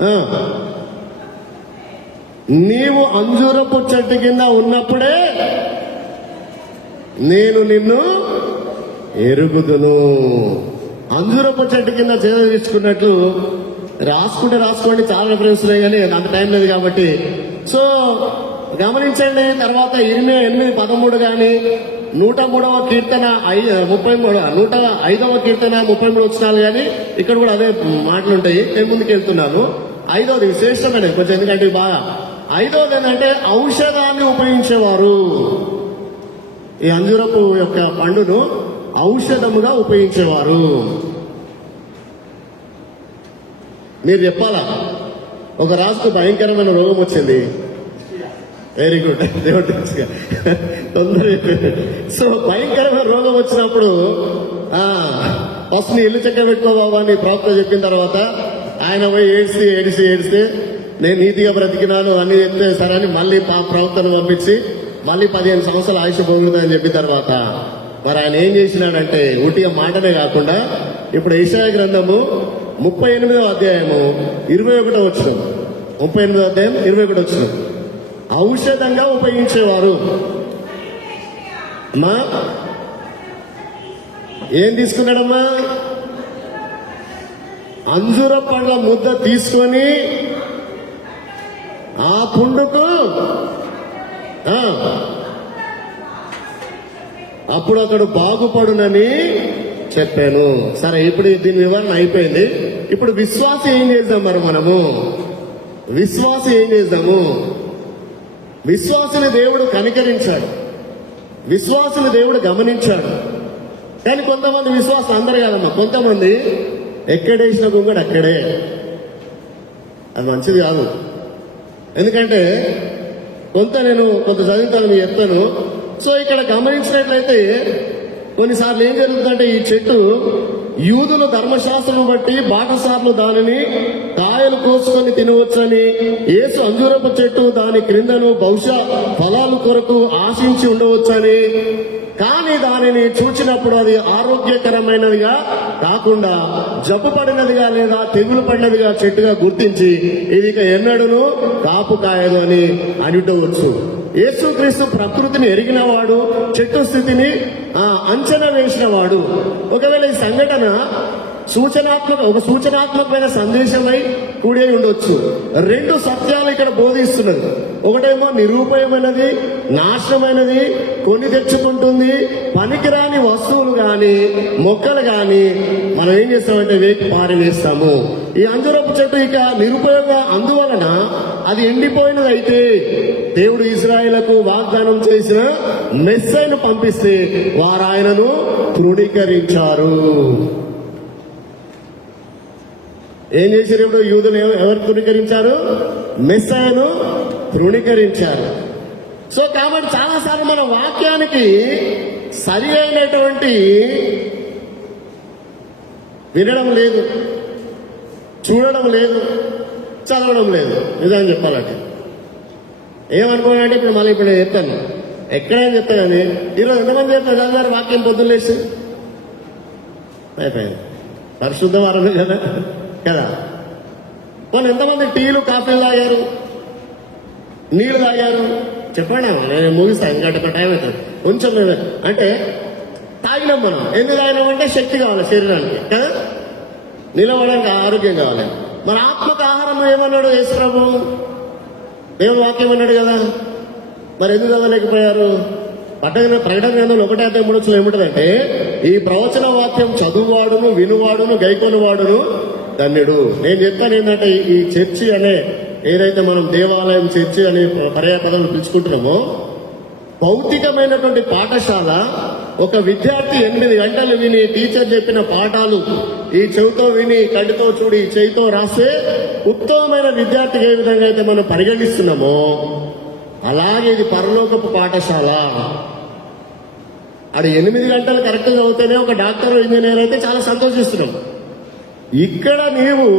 ఆ. నీవు అంజూరపు చెట్టు కింద ఉన్నప్పుడే నేను నిన్ను ఎరుగుదును. అంజూరపు చెట్టు కింద చేద తీసుకున్నట్లు రాసుకోండి, చాలా రిఫరెన్స్ ఉన్నాయి కానీ అంత టైం లేదు కాబట్టి. సో గమనించండి. తర్వాత 28:13 కానీ 103వ కీర్తన 105వ కీర్తన 33 వచనాలు కానీ ఇక్కడ కూడా అదే మాటలు ఉంటాయి. నేను ముందుకు వెళ్తున్నాను. 5వది విశేషమైన కొంచెం, ఎందుకంటే బాగా 5వది ఏంటంటే ఔషధాన్ని ఉపయోగించేవారు. ఈ అంజూరపు యొక్క పండును ఔషధముగా ఉపయోగించేవారు. మీరు చెప్పాలా, ఒక రాజుకు భయంకరమైన రోగం వచ్చింది. వెరీ గుడ్, తొందరగా. సో భయంకరమైన రోగం వచ్చినప్పుడు ఫస్ట్ నీ ఇల్లు చక్క పెట్టుకో బాబా అని ప్రవక్త చెప్పిన తర్వాత ఆయన పోయి ఏడిస్తే నేను నీతిగా బ్రతికినాను అని చెప్తే సరే అని మళ్ళీ ప్రవక్తను పంపించి మళ్ళీ 15 సంవత్సరాలు ఆయుష్ పోగుతుందని చెప్పిన తర్వాత మరి ఆయన ఏం చేసినాడంటే ఉట్టిగా మాటనే కాకుండా ఇప్పుడు యెషయా గ్రంథము 38వ అధ్యాయము 21వ వచనం, 38వ అధ్యాయం 21వ వచనం, ఔషధంగా ఉపయోగించేవారు. అమ్మా ఏం తీసుకున్నాడమ్మా? అంజూర పండ్ల ముద్ద తీసుకొని ఆ పుండుకు అప్పుడు అతడు బాగుపడునని చెప్పాను. సరే, ఇప్పుడు దీని వివరణ అయిపోయింది. ఇప్పుడు విశ్వాసం ఏం చేద్దాం? మరి మనము విశ్వాసం ఏం చేద్దాము? విశ్వాసుని దేవుడు కనికరించాడు, విశ్వాసుని దేవుడు గమనించాడు. కానీ కొంతమంది విశ్వాసం, అందరు కాదమ్మా, కొంతమంది ఎక్కడేసిన గుంగడు అక్కడే. అది మంచిది కాదు. ఎందుకంటే నేను కొంత చదువుతాను, మీకు చెప్తాను. సో ఇక్కడ గమనించినట్లయితే కొన్నిసార్లు ఏం జరుగుతుందంటే ఈ చెట్టు యూదుల ధర్మశాస్త్రం బట్టి బాటసార్లు దానిని కాయలు కోసుకొని తినవచ్చని, యేసు అంజూరపు చెట్టు దాని క్రిందను బహుశా ఫలాలు కొరకు ఆశించి ఉండవచ్చని, కానీ దానిని చూచినప్పుడు అది ఆరోగ్యకరమైనదిగా కాకుండా జబ్బు పడినదిగా లేదా తెగులు పడినదిగా చెట్టుగా గుర్తించి ఇది ఇక ఎన్నడూను కాపు కాయదు అని అనుకోవచ్చు. యేసుక్రీస్తు ప్రకృతిని ఎరిగినవాడు, చెట్టు స్థితిని అంచనా వేసినవాడు. ఒకవేళ ఈ సంఘటన ఒక సూచనాత్మకమైన సందేశమై కూడి ఉండొచ్చు. 2 సత్యాలు ఇక్కడ బోధిస్తున్నది. ఒకటేమో నిరూపయమైనది, నాశనమైనది, కొని తెచ్చుకుంటుంది. పనికిరాని వస్తువులు గాని మొక్కలు గాని మనం ఏం చేస్తామంటే వేకి పారవేస్తాము. ఈ అంజూరపు చెట్టు ఇక నిరుపయోగ, అందువలన అది ఎండిపోయినది. అయితే దేవుడు ఇశ్రాయేలుకు వాగ్దానం చేసిన మెస్సైను పంపిస్తే వారు ఆయనను తృణీకరించారు. ఏం చేశారు? ఇప్పుడు యూదులు ఎవరు తృణీకరించారు? మెస్సయను తృణీకరించారు. సో కాబట్టి చాలాసార్లు మన వాక్యానికి సరి అయినటువంటి వినడం లేదు, చూడడం లేదు, చదవడం లేదు. నిజంగా చెప్పాలంటే ఏమనుకోవాలంటే ఇప్పుడు మళ్ళీ ఇప్పుడు చెప్తాను, ఎక్కడైనా చెప్తా కానీ ఈరోజు ఎంతమంది చెప్తారు చదివారు వాక్యం పొద్దులేసి? అయిపోయింది. పరిశుద్ధ వారమే కదా కదా. వాళ్ళు ఎంతమంది టీలు కాఫీలు తాగారు, నీళ్లు తాగారు? చెప్పండి, నేను ముగిస్తాను, ఇంకా టైం అవుతుంది కొంచెం. అంటే తాగినాం. మనం ఎందుకు తాగినామంటే శక్తి కావాలి శరీరానికి కదా, నిలవడానికి ఆరోగ్యం కావాలి. మరి ఆత్మక ఆహారం ఏమన్నాడు యేసు ప్రభు? దేవుడు వాక్యం అన్నాడు కదా, మరి ఎందుకు చదవలేకపోయారు? ప్రకటన గ్రంథంలో 1:3 ఏముంటుందంటే, ఈ ప్రవచన వాక్యం చదువువాడును వినువాడును గైకొనువాడును ధన్యుడు. నేను చెప్తాను ఏంటంటే, ఈ చర్చి అనే ఏదైతే మనం దేవాలయం చర్చి అనే పర్యాయ పదాలు పిలుచుకుంటున్నామో, భౌతికమైనటువంటి పాఠశాల ఒక విద్యార్థి 8 గంటలు విని టీచర్ చెప్పిన పాఠాలు ఈ చెవితో విని, కంటితో చూడి, ఈ చేయితో రాస్తే ఉత్తమమైన విద్యార్థికి ఏ విధంగా అయితే మనం పరిగణిస్తున్నామో అలాగే ఇది పరలోకపు పాఠశాల. అది 8 గంటలు కరెక్ట్ చదివితేనే ఒక డాక్టర్, ఇంజనీర్ అయితే చాలా సంతోషిస్తున్నాం. ఇక్కడ నీవు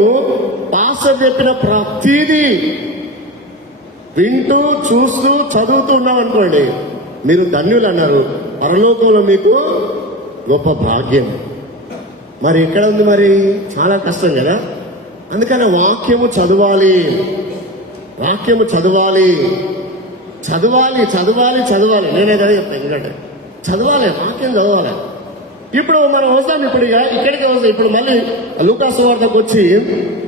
పాస్టర్ చెప్పిన ప్రతిదీ వింటూ చూస్తూ చదువుతూ ఉన్నాం అనుకోండి, మీరు ధన్యులు అన్నారు. పరలోకంలో మీకు గొప్ప భాగ్యం. మరి ఎక్కడ ఉంది? మరి చాలా కష్టం కదా. అందుకని వాక్యము చదవాలి, వాక్యము చదవాలి, చదవాలి, చదవాలి, చదవాలి. నేనే కదా చెప్తాను, ఎందుకంటే చదవాలి, వాక్యం చదవాలి. ఇప్పుడు మనం వస్తాం, ఇప్పుడు ఇక్కడికి వస్తాం. ఇప్పుడు మళ్ళీ లూకాసు వార్తకు వచ్చి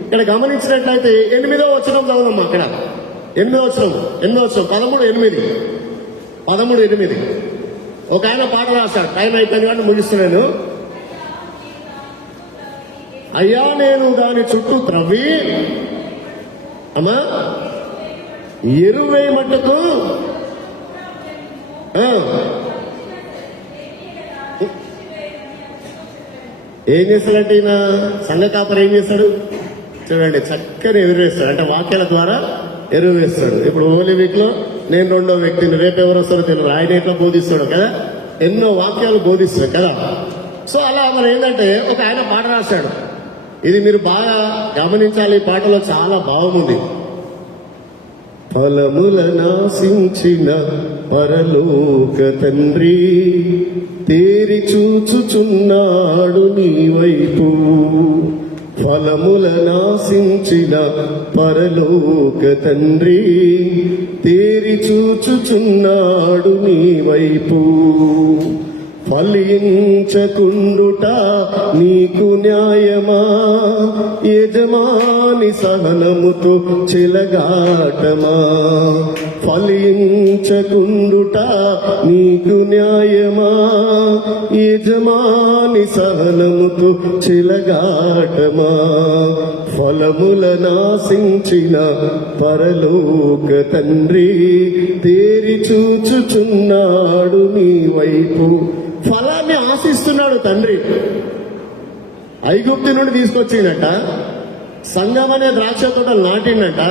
ఇక్కడ గమనించినట్లయితే 8వ వచనం చదవమ్మా. అక్కడ 8వ వచనం 13:8 ఒక ఆయన పాట రాశాడు. టైం అయిపోయింది కానీ ముగిస్తున్నాను. అయ్యా నేను దాని చుట్టూ త్రవ్వి అమ్మా ఎరువే మట్టుకు ఏం చేస్తాడంటే ఈయన సంఘ కాపరి ఏం చేస్తాడు చూడండి, చక్కని ఎరువు వేస్తాడు. అంటే వాక్యాల ద్వారా ఎరువు వేస్తాడు. ఇప్పుడు హోలీ వీక్ లో నేను 2వ వ్యక్తిని, రేపు ఎవరు వస్తారో తెలియదు, ఆయన ఎట్లా బోధిస్తాడు కదా, ఎన్నో వాక్యాలు బోధిస్తాడు కదా. సో అలా మరి ఏంటంటే ఒక ఆయన పాట రాశాడు. ఇది మీరు బాగా గమనించాలి, ఈ పాటలో చాలా భావముంది. ఫలముల నాశించిన పరలోక తండ్రి తేరి చూచుచున్నాడు నీ వైపు. ఫలముల నాశించిన పరలోక తండ్రి తేరి చూచుచున్నాడు నీ వైపు. ఫలించకుండుట నీకు న్యాయమా, యజమాని సహనముతో చెలగాటమా. ఫలించకుండుట నీకు న్యాయమా, యజమాని సహనముతో చెలగాటమా. ఫలముల నాశించిన పరలోక తండ్రి తేరి చూచుచున్నాడు నీ వైపు. ఫలాన్ని ఆశిస్తున్నాడు తండ్రి. ఐగుప్తు నుండి తీసుకొచ్చిందట, సంఘం అనే ద్రాక్ష తోటలు నాటిండట.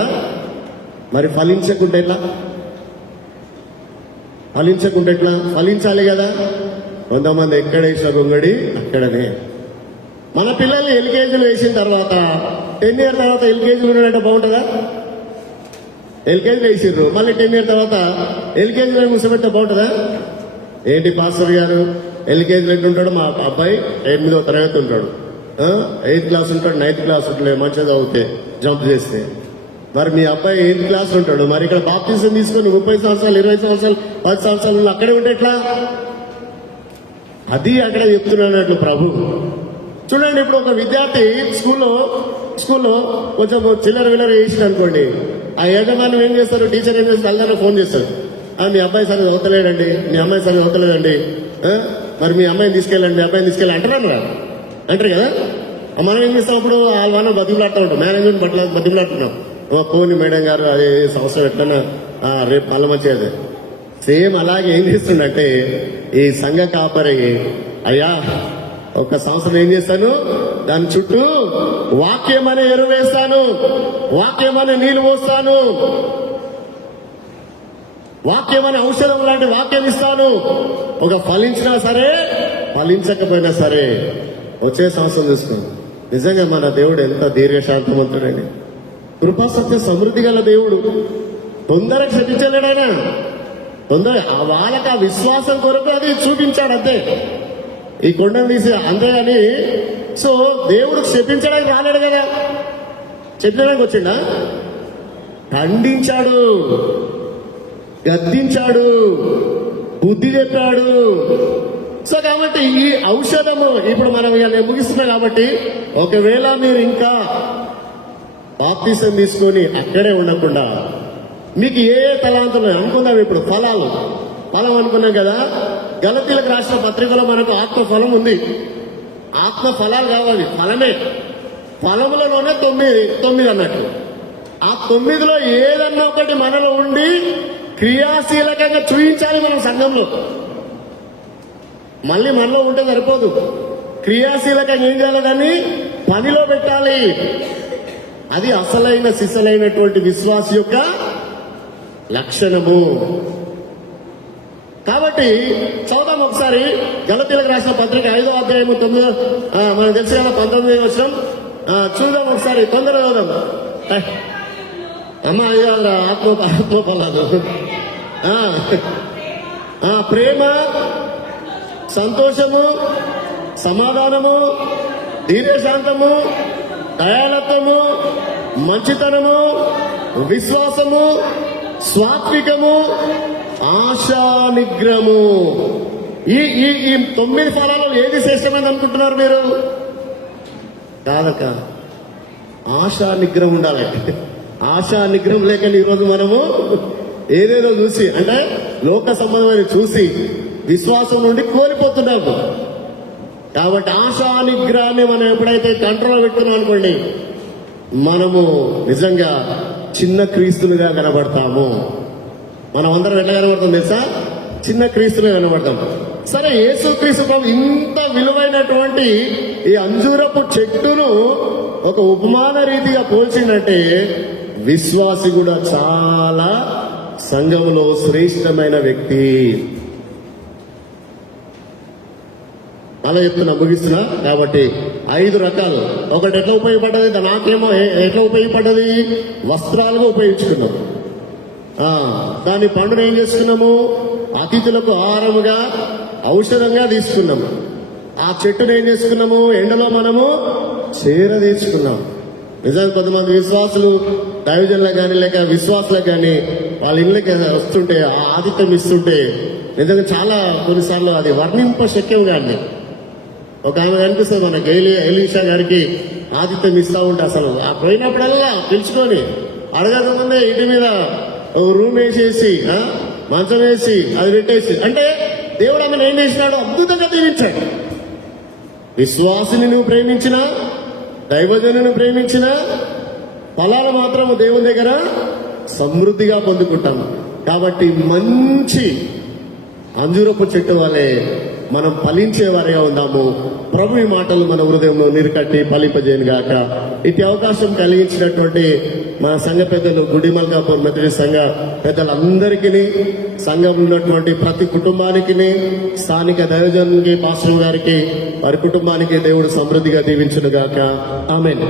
మరి ఫలించకుంటే ఎట్లా? ఫలించాలి కదా. కొంతమంది ఎక్కడేసిన గొంగడి అక్కడనే. మన పిల్లల్ని ఎల్కేజీలు వేసిన తర్వాత 10 years తర్వాత ఎల్కేజీలు ఉన్నాడంటే బాగుంటుందా? ఎల్కేజీలు వేసిర్రు, మళ్ళీ 10 years తర్వాత ఎల్కేజీలో కూర్చోబెడితే బాగుంటుందా? ఏంటి పాస్టర్ గారు, ఎల్కేజీలో ఎట్లుంటాడు? మా అబ్బాయి 8వ తరగతి ఉంటాడు, 8th క్లాస్ ఉంటాడు, 9th క్లాస్ ఉంటాడు, మంచిగా చదివితే జంప్ చేస్తే. మరి మీ అబ్బాయి 8th క్లాస్ ఉంటాడు, మరి ఇక్కడ బాప్టిజం తీసుకొని 30 సంవత్సరాలు 20 సంవత్సరాలు 10 సంవత్సరాలు అక్కడే ఉంటే ఎట్లా? అది అక్కడ చెప్తున్నానట్లు ప్రభు. చూడండి, ఇప్పుడు ఒక విద్యార్థి స్కూల్లో కొంచెం చిల్లర విల్లర వేసిన అనుకోండి, ఆ యజమాని ఏం చేస్తారు, టీచర్ ఏం చేస్తారు, అందరూ ఫోన్ చేస్తారు. మీ అబ్బాయి సరిగ్గా అవుతలేడండి, మీ అమ్మాయి సరిగ్గా అవుతలేదండి, మరి మీ అమ్మాయిని తీసుకెళ్ళండి, మీ అబ్బాయిని తీసుకెళ్ళి అంటారు కదా. మనం ఏం చేస్తాం, అప్పుడు వాళ్ళ బతిమలాడుతూ ఉంటాం, మేనేజ్మెంట్ బతిమలాడుతున్నాం. పోని మేడం గారు అదే సంవత్సరం ఎట్లన్నా రేపు మళ్ళీ మంచిది. సేమ్ అలాగే ఏం చేస్తుండంటే ఈ సంఘ కాపరి, అయ్యా ఒక సంవత్సరం ఏం చేస్తాను, దాని చుట్టూ వాక్యం అనే ఎరువు వేస్తాను, వాక్యం అనే నీళ్లు పోస్తాను, వాక్యం అనే ఔషధం లాంటి వాక్యం ఇస్తాను. ఒక ఫలించినా సరే ఫలించకపోయినా సరే వచ్చే సంవత్సరం చూసుకోండి. నిజంగా మన దేవుడు ఎంత దీర్ఘశాంతవంతుడండి, కృపాసత్య సమృద్ధి గల దేవుడు. తొందరగా క్షమించలేడైనా, వాళ్ళకి ఆ విశ్వాసం కొరకు అది చూపించాడు అంతే, ఈ కొండను తీసి అంతేగాని. సో దేవుడు శపించడానికి రాలేడు కదా, చెప్పడానికి వచ్చిండా? ఖండించాడు, గద్దించాడు, బుద్ధి చెప్పాడు. సో కాబట్టి ఈ ఔషధము ఇప్పుడు మనం ముగిస్తున్నాం కాబట్టి, ఒకవేళ మీరు ఇంకా బాప్తిసం తీసుకొని అక్కడే ఉండకుండా మీకు ఏ తలాంతులు అనుకున్నాం. ఇప్పుడు ఫలం అనుకున్నాం కదా. గలతీలకు రాసిన పత్రికలో మనకు ఆత్మ ఫలం ఉంది, ఆత్మ ఫలాలు కావాలి. ఫలములలోనే 9 అన్నట్టు. ఆ 9లో ఏదన్నా ఒకటి మనలో ఉండి క్రియాశీలకంగా చూపించాలి మనం సంఘంలో. మళ్ళీ మనలో ఉంటే సరిపోదు, క్రియాశీలకంగా ఏం చేయాలి, దాన్ని పనిలో పెట్టాలి. అది అసలైన సిసలైనటువంటి విశ్వాస యొక్క లక్షణము. కాబట్టి చదువుదాం ఒకసారి గలతీలకు రాసిన పత్రిక 5వ అధ్యాయము 9, మనకు తెలిసి కదా 19వ వచనం. చూద్దాం ఒకసారి, తొందరగా చదువుదాం. అమ్మ అయ్యారా, ఆత్మ ఫలాలు, ప్రేమ, సంతోషము, సమాధానము, దీర్ఘశాంతము, దయాలత్వము, మంచితనము, విశ్వాసము, స్వాత్వికము, ఆశా నిగ్రహము. ఈ ఈ ఈ 9 ఫలాలు ఏది శ్రేష్టమైనది అనుకుంటున్నారు మీరు? కాదక, ఆశా నిగ్రహం ఉండాలి. ఆశా నిగ్రహం లేక ఈరోజు మనము ఏదేదో చూసి, అంటే లోక సంబంధమైన చూసి విశ్వాసం నుండి కోల్పోతున్నాము. కాబట్టి ఆశా నిగ్రహాన్ని మనం ఎప్పుడైతే కంట్రోల్ పెట్టుకున్నాం అనుకోండి, మనము నిజంగా చిన్న క్రీస్తులుగా కనబడతాము. మనం అందరం ఎట్లా కనబడతాం తెలుసా? చిన్న క్రీస్తులుగా కనబడతాం. సరే, యేసు క్రీస్తు ప్రభు ఇంత విలువైనటువంటి ఈ అంజూరపు చెట్టును ఒక ఉపమాన రీతిగా పోల్చిందంటే, విశ్వాసి కూడా చాలా సంఘములో శ్రేష్టమైన వ్యక్తి. అలా చెప్తున్నా, ముగిస్తున్నా. కాబట్టి 5 రకాలు. ఒకటి ఎట్లా ఉపయోగపడ్డది? నాకేమో ఎట్లా ఉపయోగపడ్డది? వస్త్రాలుగా ఉపయోగించుకున్నాం. దాని పండును ఏం చేసుకున్నాము? అతిథులకు ఆహారముగా, ఔషధంగా తీసుకున్నాము. ఆ చెట్టును ఏం చేసుకున్నాము? ఎండలో మనము చేరదీర్చుకున్నాం. నిజంగా కొంతమంది విశ్వాసులు దైవజనులకు కానీ లేక విశ్వాసులకు కానీ వాళ్ళ ఇళ్ళకి వస్తుంటే, ఆ ఆతిథ్యం ఇస్తుంటే నిజంగా చాలా కొన్నిసార్లు అది వర్ణింప శక్యం కానీ. ఒక ఆమె కనిపిస్తుంది మనకి, ఎలీషా గారికి ఆతిథ్యం ఇస్తా ఉంటే అసలు ఆ పోయినప్పుడల్లా పిలుచుకొని అడగకముందే ఇంటి మీద రూమ్ వేసేసి, మంచం వేసి అది పెట్టేసి, అంటే దేవుడు ఆమెను ఏం చేసినాడు? అద్భుతంగా దీవించాడు. విశ్వాసిని నువ్వు ప్రేమించినా, దైవజనుని ప్రేమించినా ఫలాలు మాత్రం దేవుని దగ్గర సమృద్ధిగా పొందుకుంటాము. కాబట్టి మంచి అంజూరపు చెట్టు వలె మనం ఫలించే వారిగా ఉందాము. ప్రభు ఈ మాటలు మన హృదయంలో నీరుకట్టి ఫలింపజేయను గాక. ఇటు అవకాశం కలిగించినటువంటి మన సంఘ పెద్దలు, గుడిమల్కాపూర్ మెథడిస్ట్ సంఘ పెద్దలందరికీ, సంఘంలో ఉన్నటువంటి ప్రతి కుటుంబానికి, స్థానిక దైవజనునికి, పాస్టర్ గారికి, వారి కుటుంబానికి దేవుడు సమృద్ధిగా దీవించును గాక. ఆమేన్.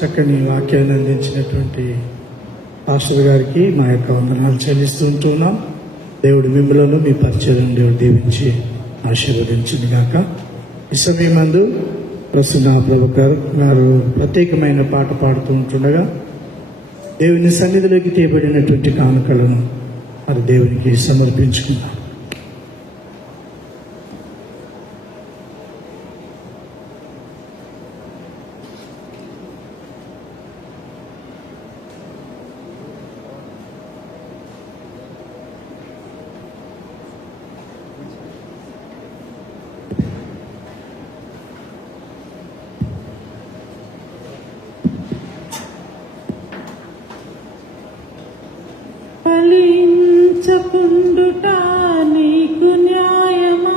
చక్కని వాక్యాన్ని అందించినటువంటి పాస్టర్ గారికి మా యొక్క వందనాలు చెల్లిస్తూ ఉంటున్నాం. దేవుడు మిమ్మలను, మీ పరిచయం దేవుడు దీవించి ఆశీర్వదించును గాక. ఈ సమయమందు ప్రసన్న ప్రభాకర్ గారు ప్రత్యేకమైన పాట పాడుతూ ఉంటుండగా దేవుని సన్నిధిలోకి తీయబడినటువంటి కానుకలను మరి దేవునికి సమర్పించుకుందాం. ఫలించకుండుట నీకు న్యాయమా?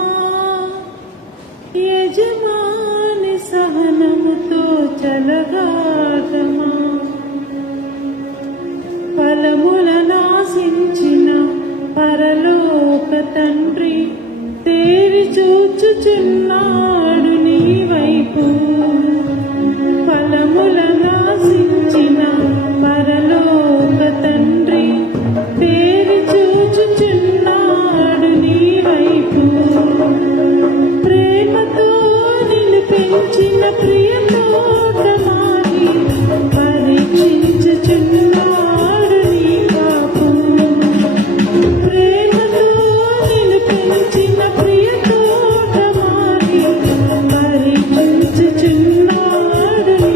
యజమాని సహనముతో చలగాటమా? ఫలములనాశించిన పరలోక తండ్రి తేరి చూచుచున్నాడు నీ వైపు. ఫలములనాశించిన పరలోక తండ్రి తేరి చూచుచున్నాడు నీ వైపు. ప్రేమతో నిన్ను పెంచిన ప్రియ తోటమాలి పరీక్షించుచున్నాడు నీ పాపు. ప్రేమతో నిన్ను పెంచిన ప్రియ తోటమాలి పరీక్షించుచున్నాడు నీ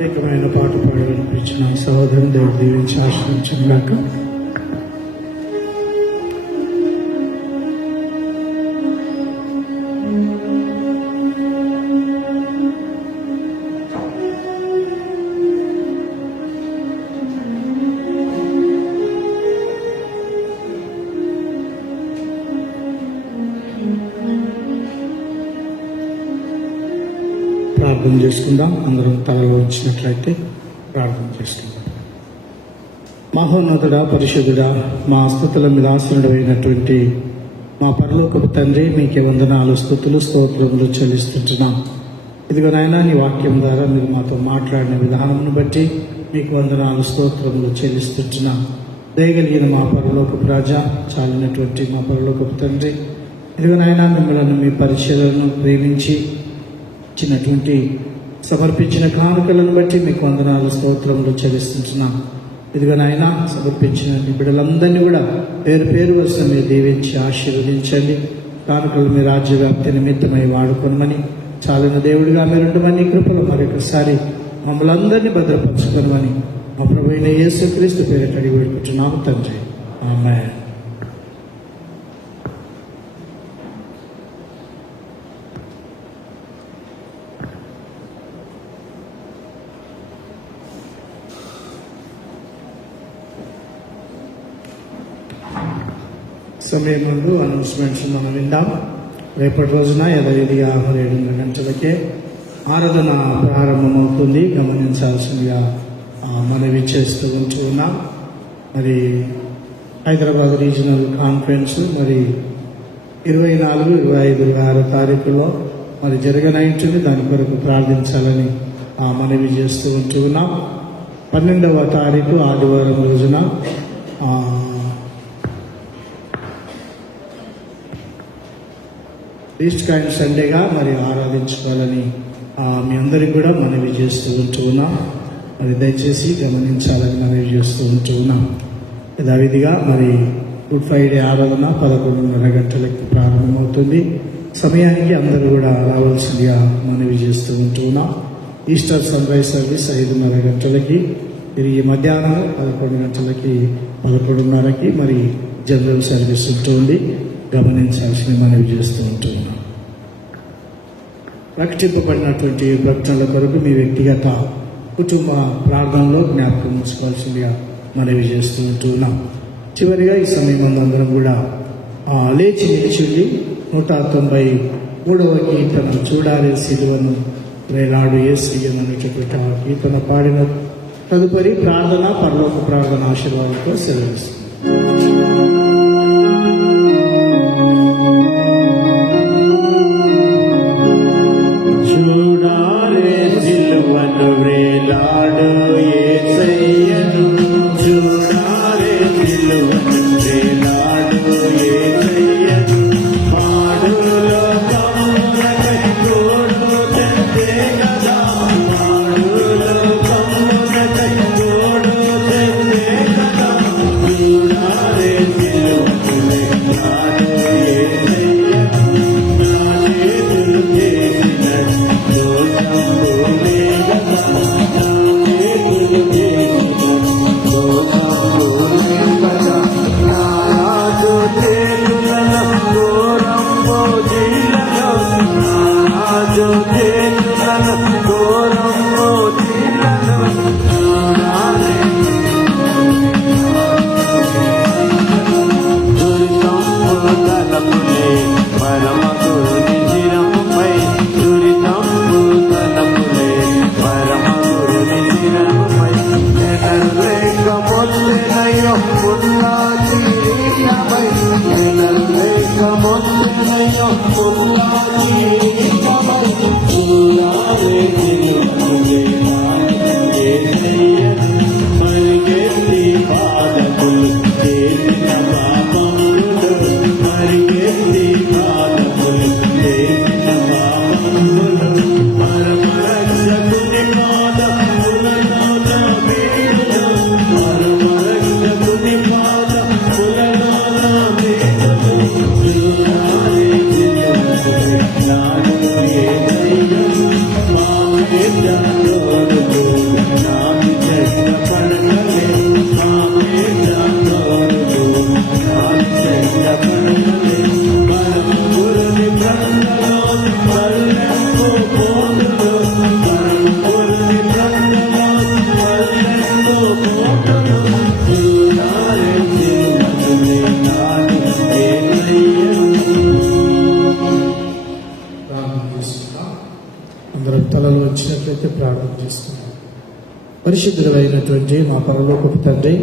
ప్రత్యేకమైన పాట పాడి వినిపించిన సహోదరుని దేవుడు దీవించి ఆశ్రయించగాక. ప్రార్థన చేసుకుందాం. అందరం తలలో వచ్చినట్లయితే ప్రార్థన చేసుకుందాం. మహోన్నతుడా, పరిశుద్ధుడా, మా స్తుతుల మీద ఆసీనుడైనటువంటి మా పరలోకపు తండ్రి, మీకే వందనాలు, స్తుతులు, స్తోత్రములు చెల్లిస్తుంటున్నాం. ఇదిగో నాయనా, నీ వాక్యం ద్వారా మీరు మాతో మాట్లాడిన విధానమును బట్టి మీకు వందనాలు, స్తోత్రములు చెల్లిస్తుంటున్నాం. దయగలిగిన మా పరలోకపు రాజా, చాలినటువంటి మా పరలోకపు తండ్రి, ఇదిగో నాయనా, మిమ్మల్ని మీ పరిచయలను ప్రేమించి ఇచ్చినటువంటి సమర్పించిన కానుకలను బట్టి మీకు వందనాలు, స్తోత్రములు చెల్లిస్తున్నాం. ఇదిగో నాయన, సమర్పించిన బిడ్డలందరినీ కూడా పేరు పేరు వరుస మీరు దీవించి ఆశీర్వదించండి. కానుకలు మీ రాజ్యవ్యాప్తి నిమిత్తమై వాడుకొనమని, చాలిన దేవుడిగా మీరుండమని, కృపలో మరొకసారి మమ్మల్ని అందరినీ భద్రపరచుకొనమని మా ప్రభువైన యేసుక్రీస్తు పేరిట అడిగి వేడుకుంటున్నాము తండ్రి. ఆమేన్. సమయం ముందు అనౌన్స్మెంట్స్ మనం విందాం. రేపటి రోజున యథావిధిగా 7 గంటలకే ఆరాధన ప్రారంభమవుతుంది. గమనించాల్సిందిగా మనవి చేస్తూ ఉంటున్నాం. మరి హైదరాబాద్ రీజనల్ కాన్ఫరెన్స్ మరి 24, 25, 26 తారీఖులో మరి జరగనైంటుంది. దాని కొరకు ప్రార్థించాలని మనవి చేస్తూ ఉంటున్నాం. 12వ తారీఖు ఆదివారం రోజున ఈస్ట్ కైండ్ సండేగా మరి ఆరాధించుకోవాలని మీ అందరికీ కూడా మనవి చేస్తూ ఉంటున్నాం. మరి దయచేసి గమనించాలని మనవి చేస్తూ ఉంటున్నాం. యథావిధిగా మరి గుడ్ ఫ్రైడే ఆరాధన 11:30 గంటలకు ప్రారంభమవుతుంది. సమయానికి అందరూ కూడా రావాల్సిందిగా మనవి చేస్తూ ఉంటున్నాం. ఈస్టర్ సన్ రైజ్ సర్వీస్ 5:30 గంటలకి, తిరిగి మధ్యాహ్నం 11 గంటలకి 11:30కి మరి జనరల్ సర్వీస్ ఉంటుంది. గమనించాల్సిన మనవి చేస్తూ ఉంటున్నాం. ప్రకటింపబడినటువంటి ప్రకటనల కొరకు మీ వ్యక్తిగత కుటుంబ ప్రార్థనలో జ్ఞాపకం ఉంచుకోవాల్సిందిగా మనవి చేస్తూ ఉంటున్నాం. చివరిగా ఈ సమయం అందరం కూడా లేచి నిలిచింది 193వ కీర్తన చూడాలి సిలువను వేలాడు యేసయ్య అనేటటువంటి ఆ కీర్తన పాడిన తదుపరి ప్రార్థన, పరలోక ప్రార్థన ఆశీర్వాదంతో సెలవిస్తుంది. Hare అందరం తలలు వచ్చినట్లయితే ప్రార్థన చేస్తున్నాం. పరిశుద్ధుడైనటువంటి మా పరలోకపు తండ్రి,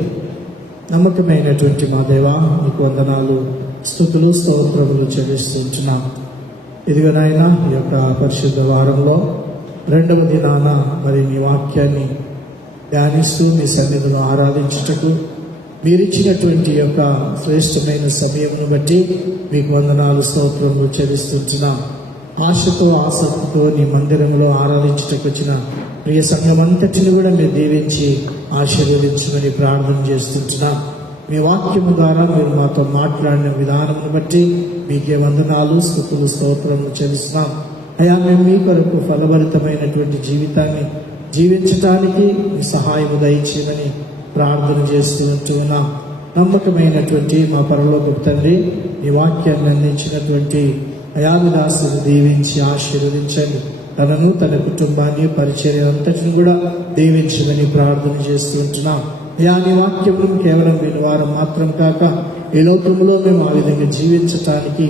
నమ్మకమైనటువంటి మా దేవా, నీకు వందనాలు, స్తుతులు, స్తోత్రములు చెల్లిస్తున్నాం. ఇదిగో నాయన, ఈ యొక్క పరిశుద్ధ వారంలో రెండవ దినాన మరి నీ వాక్యాన్ని ధ్యానిస్తూ మీ సన్నిధిలో ఆరాధించుటకు మీరిచ్చినటువంటి యొక్క శ్రేష్టమైన సమయమును బట్టి మీకు వందనాలు, స్తోత్రములు చెల్లిస్తున్నాం. ఆశతో ఆసక్తితో నీ మందిరంలో ఆరాధించుటకు వచ్చిన ప్రియ సంఘం అంతటిని కూడా మీరు దీవించి ఆశీర్వదించమని ప్రార్థన చేస్తుంటున్నాం. మీ వాక్యము ద్వారా మీరు మాతో మాట్లాడిన విధానమును బట్టి మీకే వందనాలు, స్తుతులు, స్తోత్రములు చెల్లిస్తున్నాం. అయా, మేము మీ కొరకు ఫలభరితమైనటువంటి జీవితాన్ని జీవించటానికి మీ సహాయము దయచేయమని ప్రార్థన చేస్తూ ఉంటున్నాం. నమ్మకమైనటువంటి మా పరలోకపు తండ్రి, ఈ వాక్యాన్ని అందించినటువంటి అయామిదాసును దీవించి ఆశీర్వదించండి. తనను, తన కుటుంబాన్ని, పరిచర్య అంతటిని కూడా దీవించమని ప్రార్థన చేస్తూ ఉంటున్నాం. అయా, నీ వాక్యమును కేవలం వినివారం మాత్రం కాక ఈ లోకంలో మేము ఆ విధంగా జీవించటానికి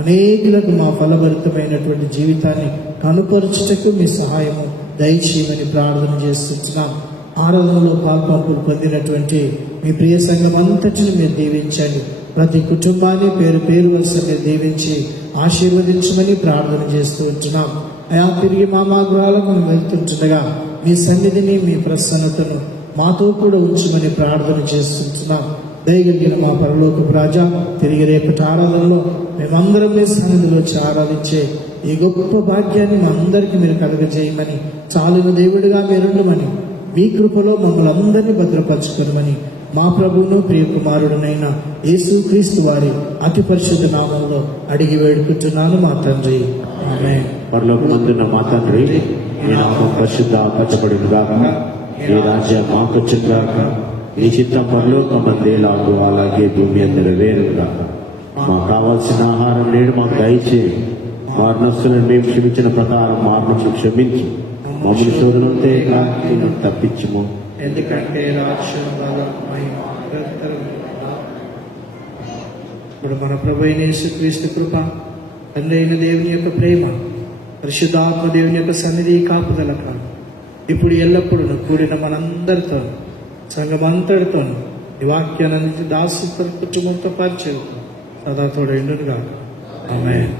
అనేకులకు మా ఫలభరితమైనటువంటి జీవితాన్ని కనుపరచుటకు మీ సహాయము దయచేయమని ప్రార్థన చేస్తున్నాం. ఆరాధనలో పాల్పంపులు పొందినటువంటి మీ ప్రియ సంఘం అంతటిని మీరు దీవించండి. ప్రతి కుటుంబాన్ని పేరు పేరు వరుస మీరు దీవించి ఆశీర్వదించమని ప్రార్థన చేస్తూ ఉంటున్నాం. అయా, తిరిగి మా గృహాలకు మనం వెళ్తుండగా మీ సన్నిధిని, మీ ప్రసన్నతను మాతో కూడా ఉంచమని ప్రార్థన చేస్తుంటున్నాం. దయగలిగిన మా పరలోకపు రాజా, తిరిగి రేపటి ఆరాధనలో మేమందరం మీ సన్నిధిలో వచ్చి ఆరాధించే ఈ గొప్ప భాగ్యాన్ని మా అందరికీ మీరు కలుగజేయమని, చాలున దేవుడిగా మీరుండమని, మీ కృపలో మమ్మల్ని అందరినీ భద్రపరచుకోమని మా ప్రభువును ప్రియకుమారుడునైన యేసుక్రీస్తు వారి అతి పరిశుద్ధ నామంలో అడిగి వేడుకుంటున్నాను మా తండ్రి, ఆమేన్. పరలోకమందున్న మా తండ్రి, మీ నామం పరిశుద్ధపరచబడునుగాక, ఈ రాజ్యం మాకొచ్చుగాక, ఈ చిత్తం పరలోకమందేలాగు అలాగే భూమి అందరి వేరుగాక. మాకు కావాల్సిన ఆహారం నేడు మాకు దయచేయి. మారణస్తులను మేము క్షమించిన ప్రకారం మారణం క్షమించు. మమ్మల్ని శోధనంతే తప్పించుము. ఎందుకంటే రాజ్యం, బలం, మహిమ నిరంతరం. ఇప్పుడు మన ప్రభు అయిన యేసుక్రీస్తు కృప, తండ్రి అయిన దేవుని యొక్క ప్రేమ, పరిశుద్ధాత్మ దేవుని యొక్క సన్నిధి, కాపుదల కాదు ఇప్పుడు ఎల్లప్పుడూ కూడిన మనందరితో, సంఘమంతటితో, ఈ వాక్యాన్ని దాసు కుటుంబంతో పరిచయం సదా తోడైండుగా. ఆమేన్.